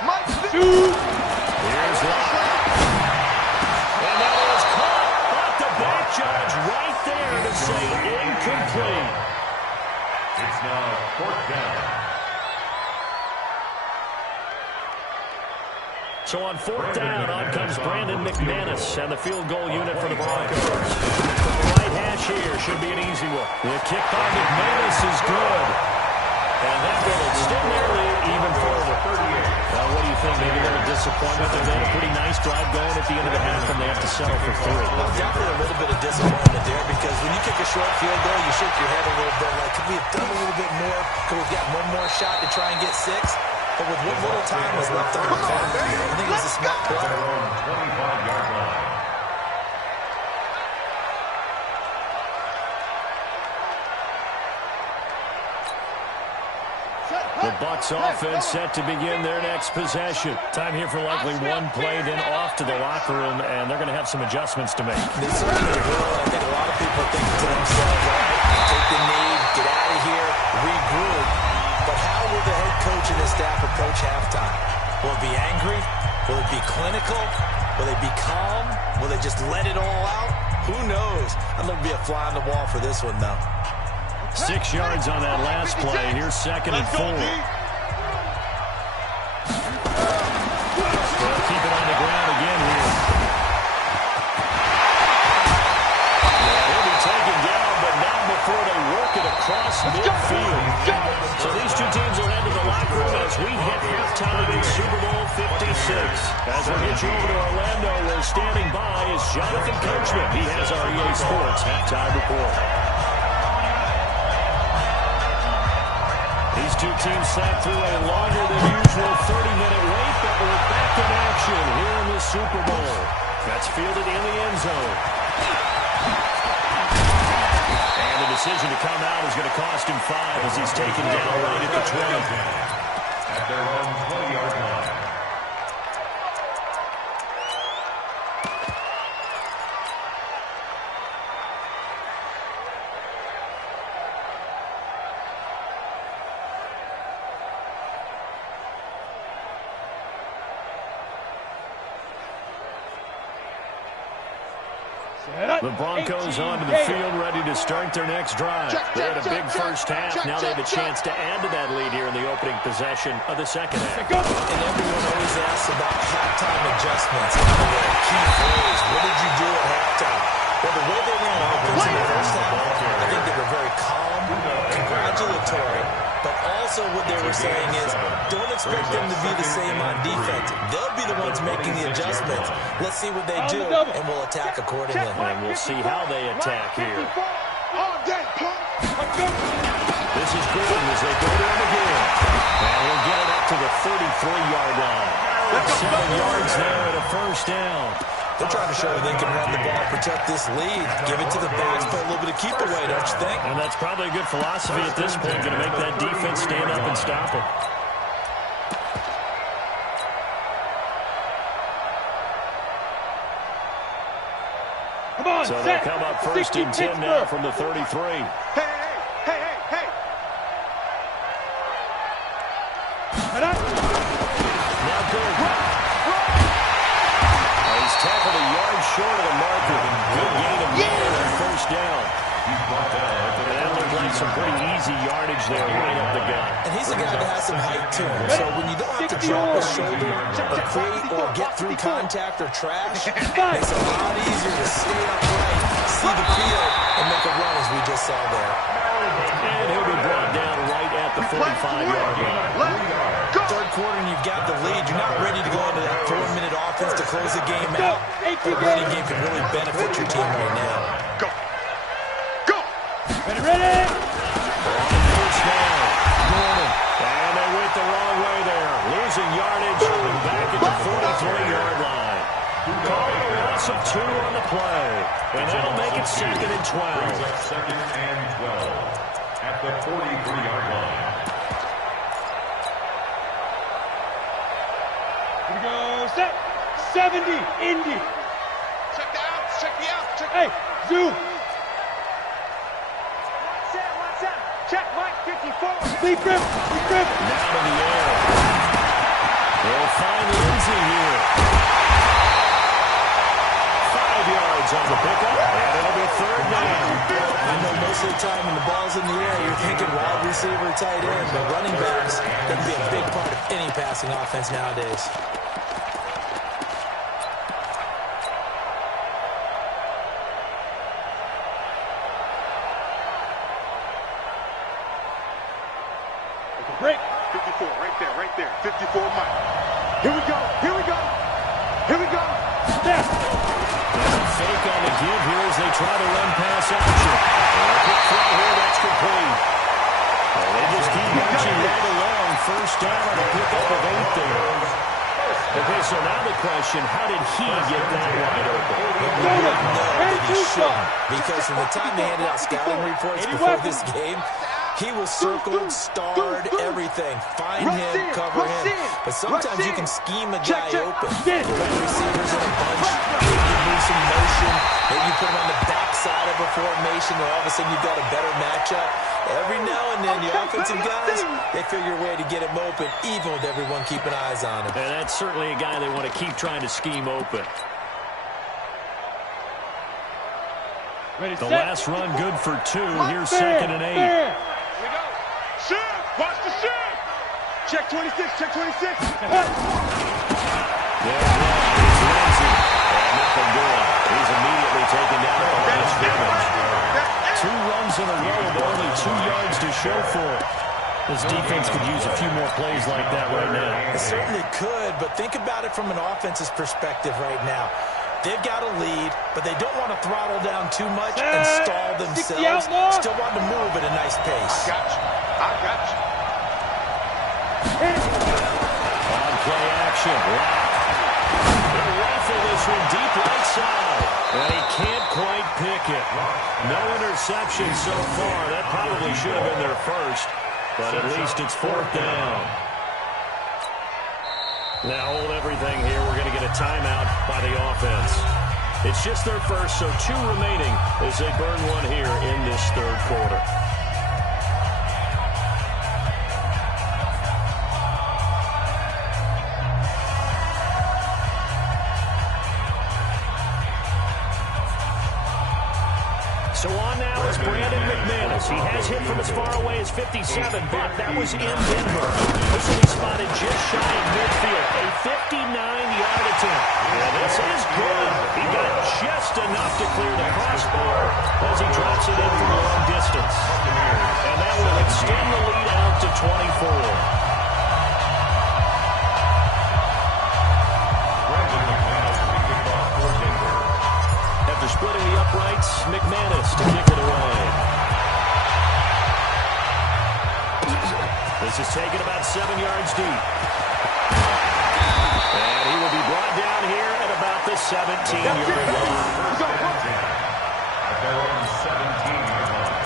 Mike's 50. Here's Locke. And that is caught. But the back judge right there to say incomplete. It's now fourth down. So on fourth down, on comes Brandon McManus and the field goal unit for the Broncos. Right hash here should be an easy one. The kick by McManus is good. And that will extend their lead even further. What do you think? Maybe a little disappointment. They had a pretty nice drive going at the end of the half, and they have to settle for 3. Well, definitely a little bit of disappointment there, because when you kick a short field goal, you shake your head a little bit like, could we have done a little bit more? Could we have got one more shot to try and get 6? But with what little time was left on the clock, I think it was a smart play. 25-yard line. The Bucs offense set to begin their next possession. Time here for likely one play, then off to the locker room, and they're going to have some adjustments to make. They certainly will. I think a lot of people are thinking to themselves, all right, take the knee, get out of here, regroup. But how will the head coach and his staff approach halftime? Will it be angry? Will it be clinical? Will they be calm? Will they just let it all out? Who knows? I'd love to be a fly on the wall for this one, though. 6 yards on that last play. Here's 2nd and 4. They'll keep it on the ground again here. He'll be taken down, but not before they work it across midfield. So these two teams will head to the locker room as we hit halftime in Super Bowl 56. As we get you over to Orlando, we're standing by is Jonathan Coachman. He has our EA Sports halftime report. These two teams sat through a longer than usual 30-minute wait, but we're back in action here in the Super Bowl. That's fielded in the end zone. And the decision to come out is going to cost him 5 as he's taken down right at the 20. At their own 20-yard line. The Broncos onto the field, ready to start their next drive. They had a big first half. Now they have a chance to add to that lead here in the opening possession of the second half. And everyone always asks about halftime adjustments. Key phrase, what did you do at halftime? Well, the way they ran offense in the first half, I think they were very calm, congratulatory, but also what they were saying is, don't expect them to be the same on defense. They'll be the ones making the adjustments. Let's see what they do, and we'll attack accordingly. And we'll see how they attack here. This is Gordon as they go to him again. And we'll get it up to the 33-yard line. 7 yards there at a first down. They're trying to show they can run the ball, protect this lead, give it to the backs, play a little bit of keep away, don't you think? And that's probably a good philosophy at this point, going to make that defense stand up and stop it. Come on, so they'll come up first and 10 now from the 33. Hey. Now good. He's tackled a yard short of the marker. Good gain of 9 on first down. And that looked like some pretty easy yardage there right up the gut. And he's a guy that has some height to him. So when you don't have to drop his shoulder or create or get through contact or trash, it makes it a lot easier to stay upright, see the field, and make a run as we just saw there. And he'll be brought down right at the 45-yard line. Third quarter and you've got the lead. You're not ready to go into that 4-minute offense to close the game out. A running game can really benefit your team right now. Go. Ready? First down. Gordon. And they went the wrong way there. Losing yardage and back at the 43-yard line. Calling a loss of 2 on the play. And that'll make it 2nd and 12. Second and 12 at the 43-yard line. Here we go. Set. 70. Indy. Check the outs. Check the outs. Hey, zoom. Check, Mike, 54. Deep grip. Deep grip. Now to the air. They'll find Lindsay here. 5 yards on the pickup, and it'll be third down. I know most of the time when the ball's in the air, you're thinking wide receiver, tight end, but running backs can be a big part of any passing offense nowadays. Break. 54, right there. 54, Mike. Here we go. Here we go. Here we go. Step. Fake on the give here as they try to run pass action. Quick throw here, that's complete. They just keep marching right along. First down on a pickup of 8 there. Okay, so now the question, how did he get that wide open? We don't know that he shouldn't, because from the time they handed out scouting reports before this game, he was circled, starred, everything. Find him, cover him. But sometimes you can scheme a guy open. Red receivers in a bunch. Maybe you move some motion. Maybe you put him on the backside of a formation, and all of a sudden you've got a better matchup. Every now and then, the offensive guys, they figure a way to get him open, even with everyone keeping eyes on him. And that's certainly a guy they want to keep trying to scheme open. Ready, The set. last run good for 2. Here's 2nd and 8. Fair. We go. Shoot. Watch the shoot. Check 26. Check 26. It's Lindsay. And nothing doing. He's immediately taken down at the line of scrimmage. 2 runs in a row, but only 2 yards to show for it. This defense could use a few more plays like that right now. It certainly could, but think about it from an offense's perspective right now. They've got a lead, but they don't want to throttle down too much and stall themselves. Still want to move at a nice pace. I got you. On play action. He'll rifle this one deep right side. And he can't quite pick it. No interception so far. That probably should have been their first. But at least it's 4th down. Now hold everything here. We're going to get a timeout by the offense. It's just their first, so 2 remaining as they burn one here in this 3rd quarter. So on now is Brandon McManus. He has hit from as far away as 57, but that was in Denver. This will be spotted just shy of midfield. A 59-yard attempt. Yeah, this is good. He got just enough to clear the crossbar as he drops it in from long distance. And that will extend the lead out to 24. After splitting the uprights, McManus to kick it away. This is taken about 7 yards deep. And he will be brought down here at about the 17-yard line. At their own 17-yard line.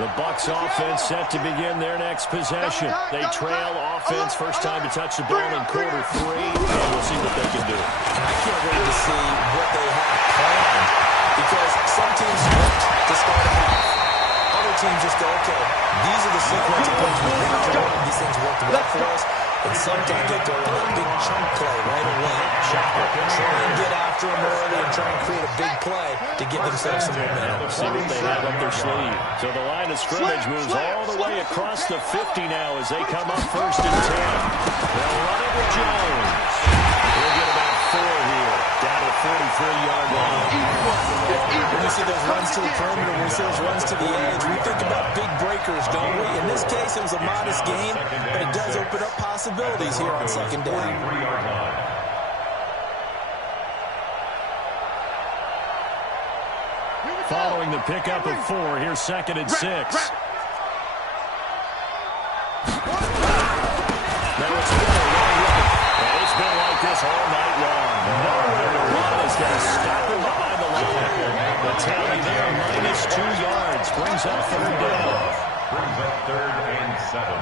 The Bucs offense set to begin their next possession. They trail offense, first time to touch the ball in quarter 3, and we'll see what they can do. I can't wait to see what they have planned, because some teams want to start a half. Other teams just go, okay, these are the sequence of plays we have to run. These things worked well for us. And sometimes they throw in a big chunk play right away. Try and get after them early and try and create a big play to give themselves some momentum. See what they have up their sleeve. So the line of scrimmage moves all the way across the 50 now as they come up 1st and 10. They'll run it with Jones. He'll get about 4 here, down to the 43-yard line. When we see those runs to the perimeter, when we see those runs to the edge, we think about big breakers, don't we? In this case, it was a modest game, but it does open up possibilities here on 2nd down. Following the pickup of 4, here's 2nd and 6. Now it's been a long run, and it's been like this all night long. Nowhere to run is going to stop him behind the line. The tally there, -2 yards, brings up 3rd down. Brings up 3rd and 7.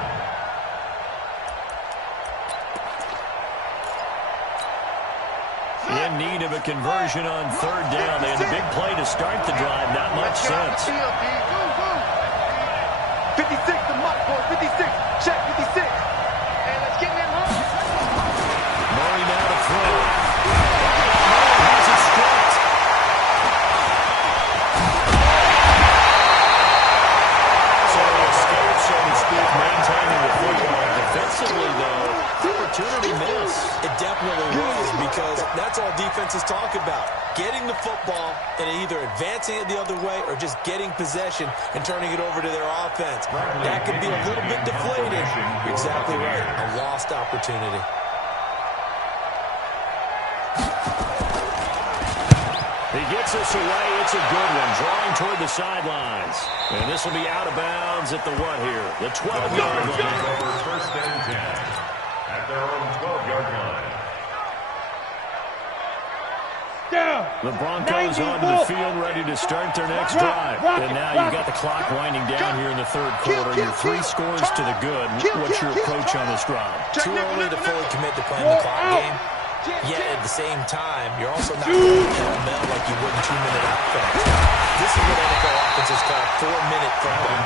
In need of a conversion on third down. They had a big play to start the drive. Not much sense. 56 to Muck, boy. 56. Check 56. And let's get in home. Murray now to throw. Murray has it stripped. So he escapes, so to speak, maintaining the football. Defensively, though, opportunity miss. It definitely was, because that's all defenses talk about. Getting the football and either advancing it the other way or just getting possession and turning it over to their offense. That could be a little bit deflating. You're exactly right. A lost opportunity. He gets us away. It's a good one. Drawing toward the sidelines. And this will be out of bounds at the what here? The 12-yard line. Over first and 10 at their own 12-yard line. The Broncos onto the field, ready to start their next drive. And now you've got the clock winding down here in the third quarter. Your 3 scores to the good. What's your approach on this drive? Too early to fully commit to playing the clock game. Yet at the same time, you're also not going pell-mell like you would in 2-minute offense. This is what NFL offenses call 4-minute football.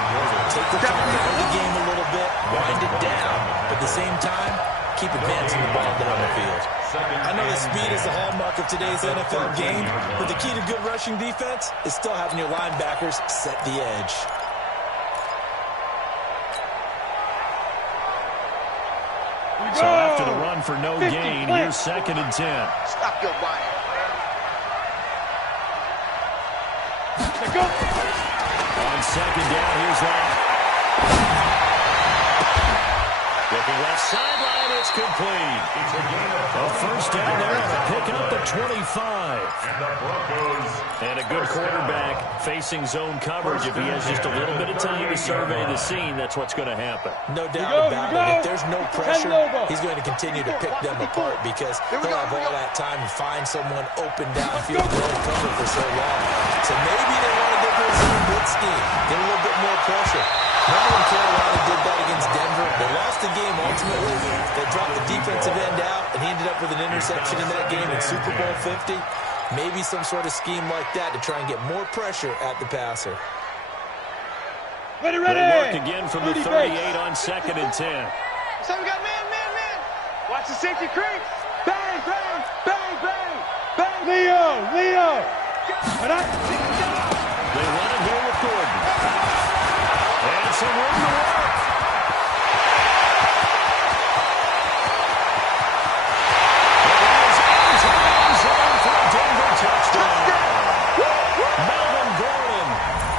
Take the clock out of the game a little bit, wind it down, but at the same time, keep advancing the ball down the field. I know that speed is the hallmark of today's NFL game, but the key to good rushing defense is still having your linebackers set the edge. So after the run for no gain, here's 2nd and 10. Stop your body. On 2nd down, here's Long. Looking left sideline, it's complete. A first down there to pick up the 25. And a good quarterback facing zone coverage. If he has just a little bit of time to survey the scene, that's what's going to happen. No doubt about it. If there's no pressure, he's going to continue to pick them apart because he'll have all that time to find someone open downfield and cover for so long. So maybe they want to go for a zone blitz scheme, get a little bit more pressure. Remember when Carolina did that against Denver? They lost the game ultimately. They dropped the defensive end out, and he ended up with an interception in that game in Super Bowl 50. Maybe some sort of scheme like that to try and get more pressure at the passer. Ready. Good work again from the 38 on 2nd and 10. So we got man. Watch the safety creep. Bang, bang, bang, bang, bang. Leo. They run it here with Gordon. And some room to work.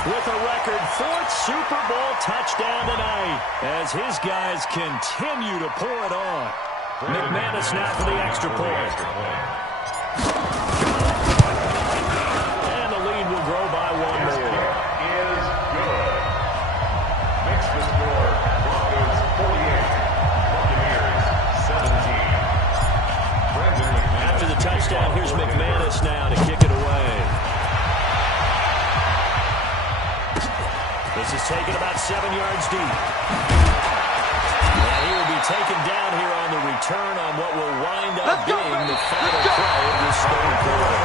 With a record 4th Super Bowl touchdown tonight as his guys continue to pour it on. McManus now for the extra point. And the lead will grow by 1 more. Is good. Makes the score Broncos 48, Buccaneers 17. After the touchdown, here's McManus now to kick it away. This is taken about 7 yards deep. And he will be taken down here on the return on what will wind up being the final play of this third quarter.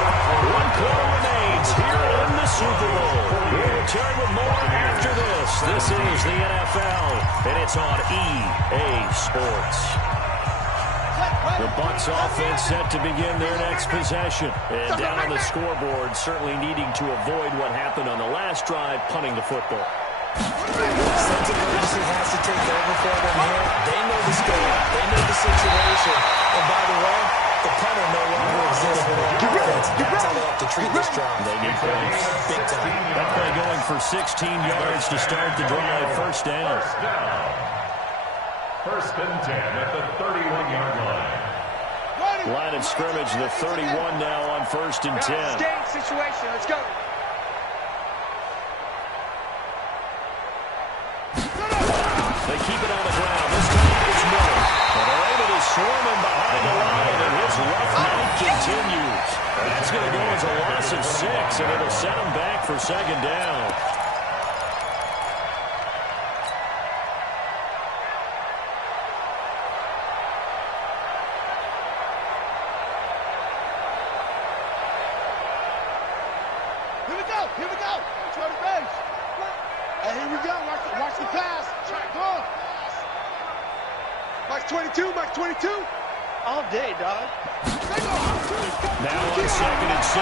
1 quarter remains here in the Super Bowl. We'll return with more after this. This is the NFL, and it's on EA Sports. The Bucs offense set to begin their next possession. And down on the scoreboard, certainly needing to avoid what happened on the last drive, punting the football. Sense of urgency has to take over for them here. They know the score. They know the situation. And by the way, the punter no longer exists for their offense. That's how they have to treat this drive. They need points. Big time. That play going for 16 yards to start the drive. First down. First and 10 at the 31-yard line. Line of scrimmage, the 31 now on 1st and 10. Game situation. Let's go. They keep it on the ground. This time it's Miller. And they're able to swarm him behind the line, and his rough night continues. That's going to go as a loss of 6, and it'll set him back for 2nd down. Here we go. Try the base. Hey, here we go. Watch the pass. Try go. Mike 22. Mike 22. All day, dog. Now on 2nd and 16.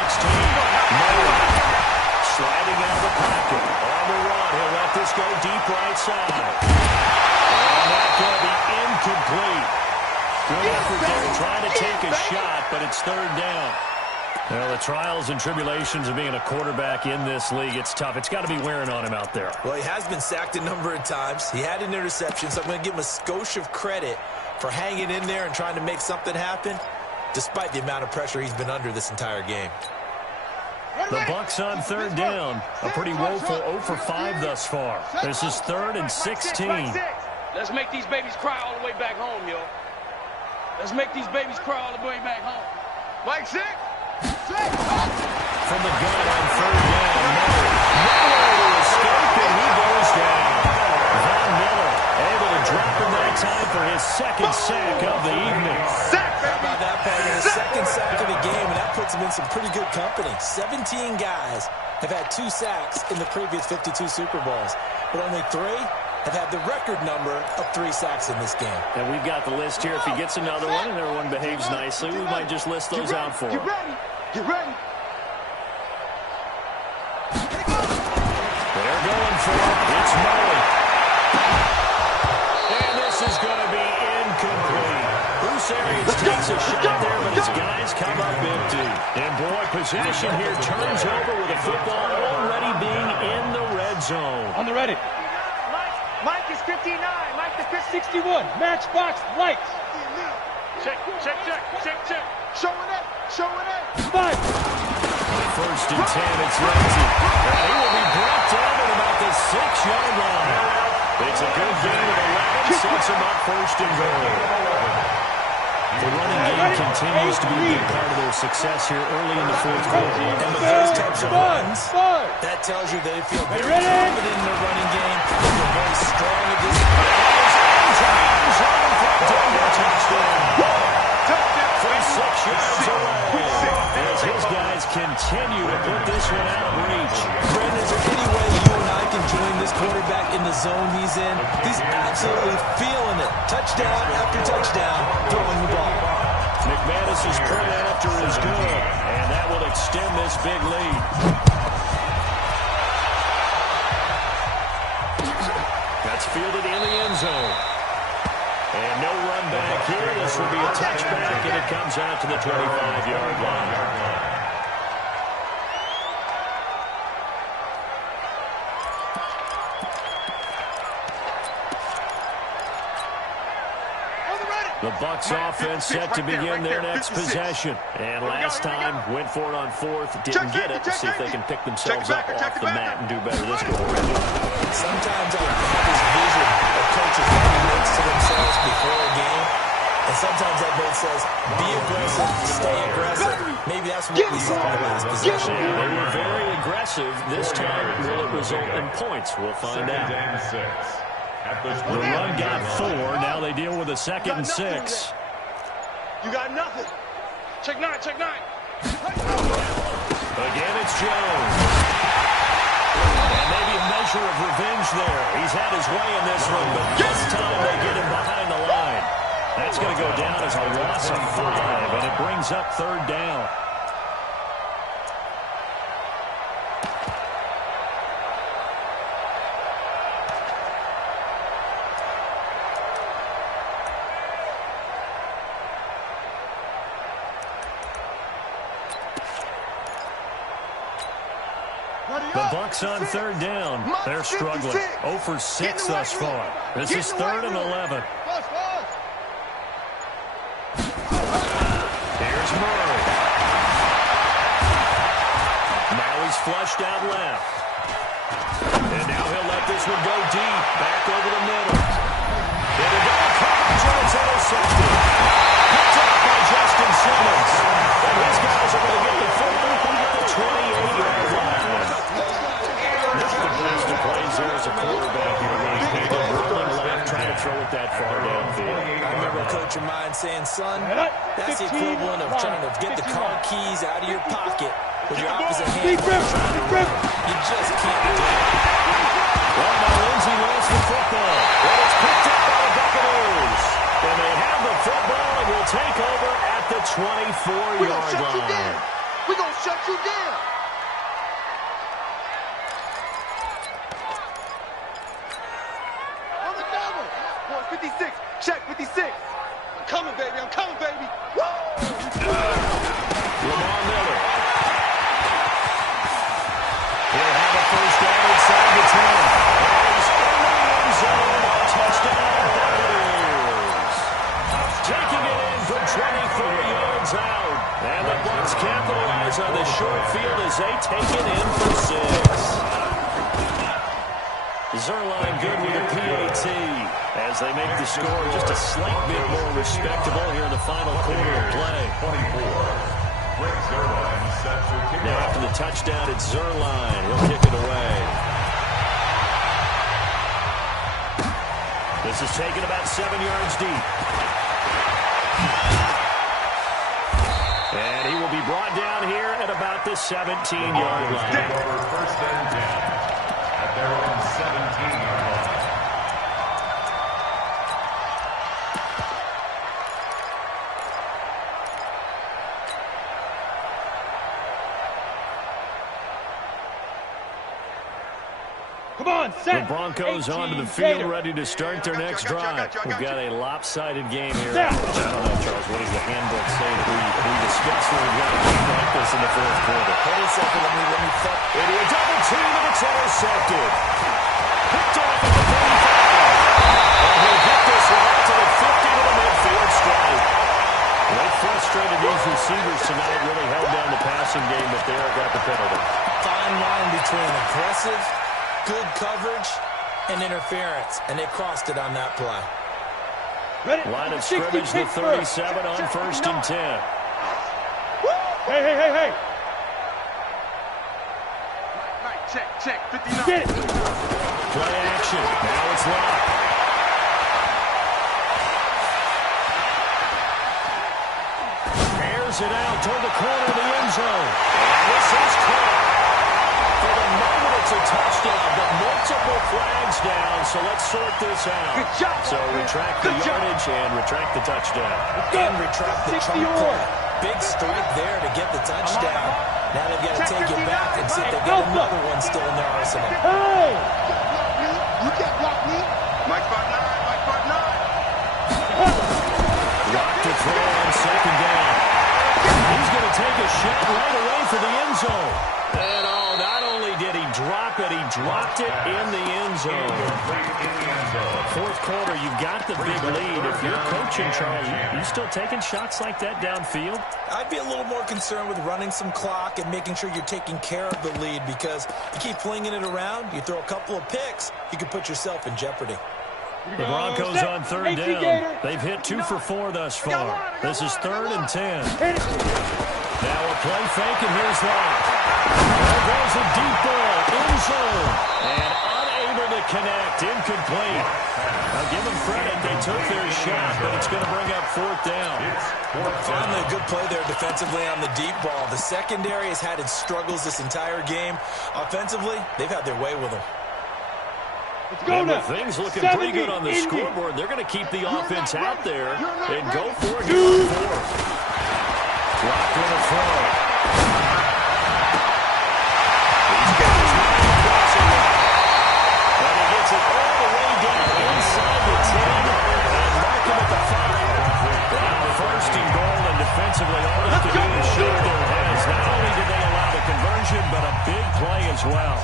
Sliding out of the pocket. On the run. He'll let this go deep right side. And that's going to be incomplete. Good effort there trying to take a shot, but it's 3rd down. Well, the trials and tribulations of being a quarterback in this league, it's tough. It's got to be wearing on him out there. Well, he has been sacked a number of times. He had an interception, so I'm going to give him a skosh of credit for hanging in there and trying to make something happen, despite the amount of pressure he's been under this entire game. The Bucs on 3rd down. A pretty woeful 0 for 5 thus far. This is 3rd and 16. Let's make these babies cry all the way back home, yo. Let's make these babies cry all the way back home. Mike 6. From the gun on 3rd down. Miller to escape, and he goes down. Von Miller able to drop him that time for his 2nd sack of the evening. How about that, Peggy? His 2nd sack of the game, and that puts him in some pretty good company. 17 guys have had 2 sacks in the previous 52 Super Bowls, but only 3 have had the record number of 3 sacks in this game. And we've got the list here. If he gets another one and everyone behaves nicely, we might just list those out for him. Get ready. Get ready. They're going for it. It's Murray. And this is going to be incomplete. Bruce Arians takes a shot there, but his guys come up empty. And boy, possession here turns over with a football already being in the red zone. On the ready. Mike is 59. Mike is 61. Matchbox lights. Check. Showing it. 5. 1st and 10, it's Ramsey. And he will be brought down at about the 6-yard line. It's a good game of 11, sets him up 1st and goal. The running game continues to be a big part of their success here early in the 4th quarter. And with those types of runs, that tells you they feel very confident in their running game. They're very strong at this. From 6 yards away. As his guys continue to put this one out of reach. Brandon, is there any way you and I can join this quarterback in the zone he's in? He's absolutely feeling it. Touchdown after touchdown, throwing the ball. McManus's point after is good, and that will extend this big lead. That's fielded in the end zone. And no run back here. This will be a touchback, and it comes out to the 25-yard line. The Bucs offense set to begin their next possession. And last time, went for it on 4th, didn't get it. See if they can pick themselves up off the mat and do better this go around. Sometimes I have this vision of coaches making notes to themselves before a game. And sometimes that note says, be aggressive, stay aggressive. Maybe that's what we saw in the last possession. Yeah, they were very aggressive. This time, will it result in points? We'll find out. The run got 4. Now they deal with a 2nd and 6. You got nothing. Check 9. Again, it's Jones. And maybe a measure of revenge there. He's had his way in this one, but this time they get him behind the line. That's going to go down as a loss of 5, and it brings up 3rd down. The Bucs on 3rd down. They're struggling. 0 for 6 thus far. This is 3rd and 11. Here's Murray. Now he's flushed out left. And now he'll let this one go deep. Back over the middle. It'll go across, and it's intercepted. Picked up by Justin Simmons. And his guys are going to get the football at the 28-yard line. The plays there as a quarterback here. He's rolling left, trying to throw it that far downfield. I remember a coach of mine saying, son, that's the equivalent of trying to get the car keys out of your pocket with your opposite hand. You just can't do it. Well, now Lindsay lost the football. Well, it's picked up by the Buccaneers. And they have the football and will take over at the 24-yard line. We're going to shut you down. On the double. Boy, 56. Check 56. I'm coming, baby. I'm coming, baby. Woo! Lamar Miller. He'll have a first down inside the 10. He's in the end zone. Touchdown, Buccaneers. Taking it in from 24 yards out. And the Bucs capitalize on the short field as they take it in for 6. Zerline good with a PAT as they make the score just a slight bit more respectable here in the final quarter of play. 24. Now after the touchdown, it's Zerline. He'll kick it away. This is taken about 7 yards deep. And he will be brought down here at about the 17-yard line. First and 10 at their own 17-yard line. The Broncos onto the field, ready to start their next drive. We've got a lopsided game here. I don't know, Charles, what does the handbook say that we discussed when we've got a game like this in the fourth quarter? Hold a second, let me fuck. Into a double team, and it's intercepted. Picked off at the 35. And he'll get this one out to the 50 to the midfield stripe. They frustrated these receivers tonight, really held down the passing game, but there got the penalty. Fine line between aggressive, good coverage, and interference, and they crossed it on that play. Line of scrimmage, the 37 on first and 10. Hey. Check, 59. Get it. Play action. Now it's locked. Airs it out toward the corner of the end zone. And this is caught. For the moment, it's a touchdown, but multiple flags down, so let's sort this out. Good job. So retract the yardage and retract the touchdown. And retract the chunk play. Big strike there to get the touchdown. Now they've got to take it back and see if they've got another one still in their arsenal. Hey! You can't block me. Mike 5'9", Mike 5'9". Lock to throw on second down. He's going to take a shot right away for the end zone. And not only did he drop it, he dropped it in the end zone. Fourth quarter, you've got the big lead. If you're coaching, Charles, you still taking shots like that downfield? I'd be a little more concerned with running some clock and making sure you're taking care of the lead, because you keep flinging it around, you throw a couple of picks, you can put yourself in jeopardy. The Broncos on third down. They've hit 2 for 4 thus far. This is 3rd and 10. Now a play fake, and here's Locke. There goes a deep ball, in zone, and unable to connect, incomplete. Now give them credit, they took their shot, but it's going to bring up 4th down. Finally, a good play there defensively on the deep ball. The secondary has had its struggles this entire game. Offensively, they've had their way with them. And with things looking pretty good on the scoreboard, they're going to keep the offense out there and go for it here on 4th. Locked in a throw. He's got his man crossing it. And he gets it all the way down inside the 10 and mark him at the 5. Now 1st and goal, and defensively all they can do is shake their heads. Not only did they allow the conversion, but a big play as well.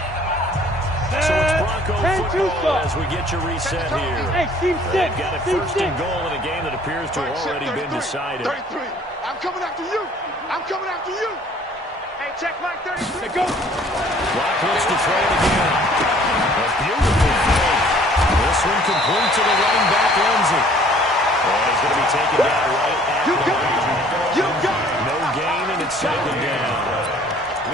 So it's Bronco football as we get your reset here. They've got a 1st and goal in a game that appears to have already been decided. 33. I'm coming after you. Hey, check Mike 33. Go. Locke looks to throw it again. A beautiful fake. This one complete to the running back, Lindsay. And he's going to be taken down right at the line. You got it. No gain, and it's 2nd down.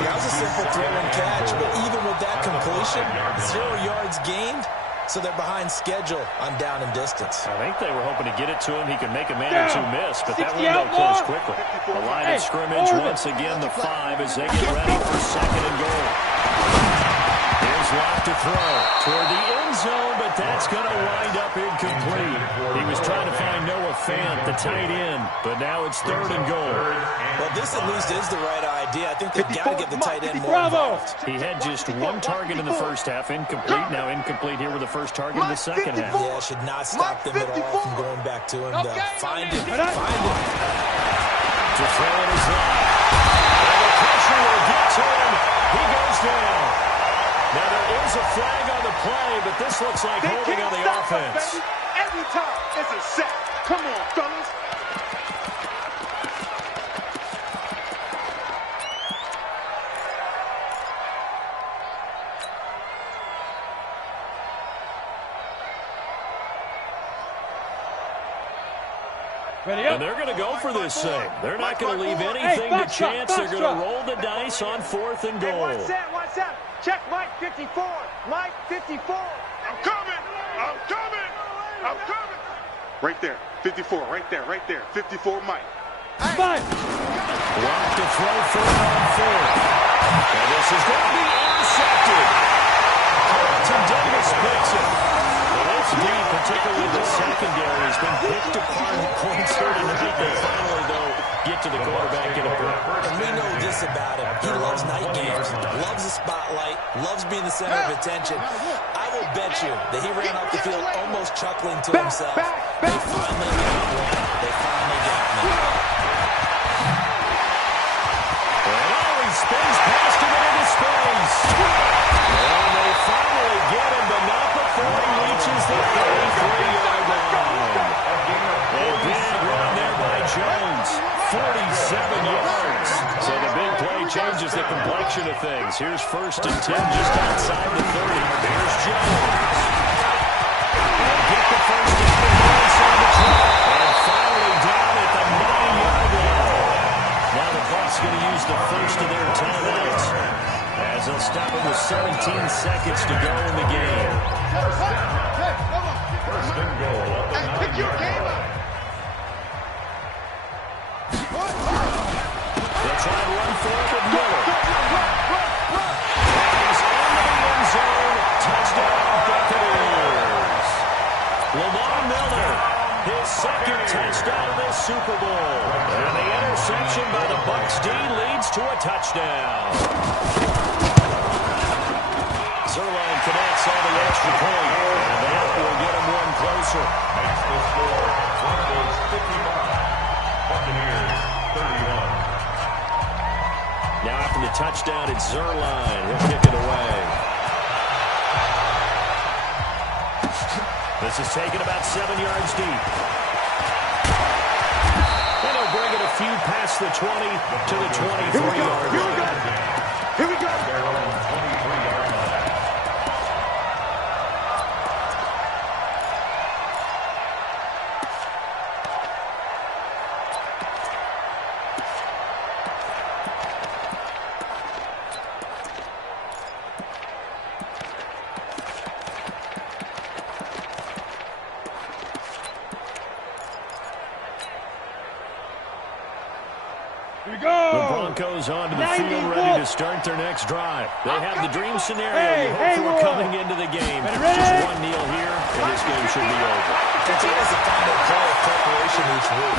That was a simple throw and catch, but even with that completion, 0 yards gained, so they're behind schedule on down and distance. I think they were hoping to get it to him. He could make a man or two miss, but that window closed quickly. The line of scrimmage, once again, the 5 as they get ready for 2nd and goal. Here's Locke to throw toward the end zone, but that's going to wind up incomplete. He was trying to find Noah Fant, the tight end, but now it's 3rd and goal. Well, this at least is the right idea. I think they've got to get the tight end more involved. He had just 1 target in the first half, incomplete. Now incomplete here with the first target in the second half. Yeah, should not stop them at all from going back to him. Find him. Find him. To throw in his line. And the pressure will get to him. He goes down. Now there is a flag on the play, but this looks like holding on the offense. Every time it's a sack. Come on, fellas. And they're going to go for this thing. They're not going to leave anything to chance. They're going to roll the dice on 4th and goal. Hey, what's that? Check Mike 54. Mike 54. I'm coming. I'm coming. I'm coming. Right there. 54. Right there. 54 Mike. Locke to throw 4th on 4th. And this is going to be intercepted. Carlton Davis picks it. It's deep, particularly the secondary has been picked apart in points here tonight. They finally, though, get to the quarterback in a break. And we know this about him. He loves night games, loves the spotlight, loves being the center of attention. I will bet you that he ran off the field almost chuckling to himself. They finally got one. They finally got me. And he spins past him into space. And they finally get him, but not before he reaches the 33-yard line. A big run there by Jones. 47 yards. So the big play changes the complexion of things. Here's 1st and 10 just outside the 30. Here's Jones. And get the first down and go inside the track. And finally down at the 9-yard line. Now the Bucs going to use the first of their timeouts as they'll stop it with 17 seconds to go in the game. First and goal at the 9-yard line. They'll try to run for it with Miller. And he's into the end zone. Touchdown, Buccaneers. Lamar Miller, his 2nd touchdown of this Super Bowl. And the interception by the Bucs D leads to a touchdown. Zerline connects on the extra point. And that will get him one closer. Makes the score Broncos 55, Buccaneers 31. Now after the touchdown, it's Zerline. He'll kick it away. This is taken about 7 yards deep. And he'll bring it a few past the 20 to the 23-yard line. Here we go. Their own 23-yard line. The Broncos onto the field, ready to start their next drive. They have the dream scenario you hope for coming into the game. Just one kneel here, and this game should be over. It's always a final play of preparation each week.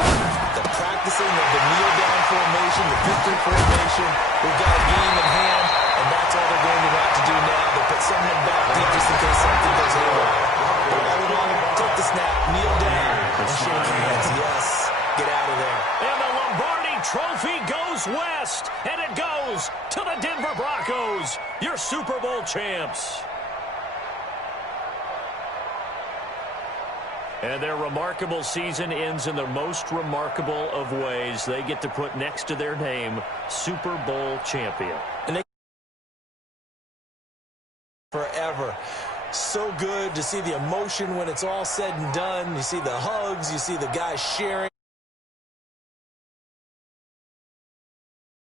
The practicing of the kneel-down formation, the pistol formation. We've got a game in hand, and that's all they're going to have to do now. They put someone back deep just in case something goes haywire. All in all, take the snap, kneel down, and shake hands. Yes, get out of there. And the Lombardi Trophy goes west, and it goes to the Denver Broncos, your Super Bowl champs. And their remarkable season ends in the most remarkable of ways. They get to put next to their name, Super Bowl champion. And they forever. So good to see the emotion when it's all said and done. You see the hugs, you see the guys sharing.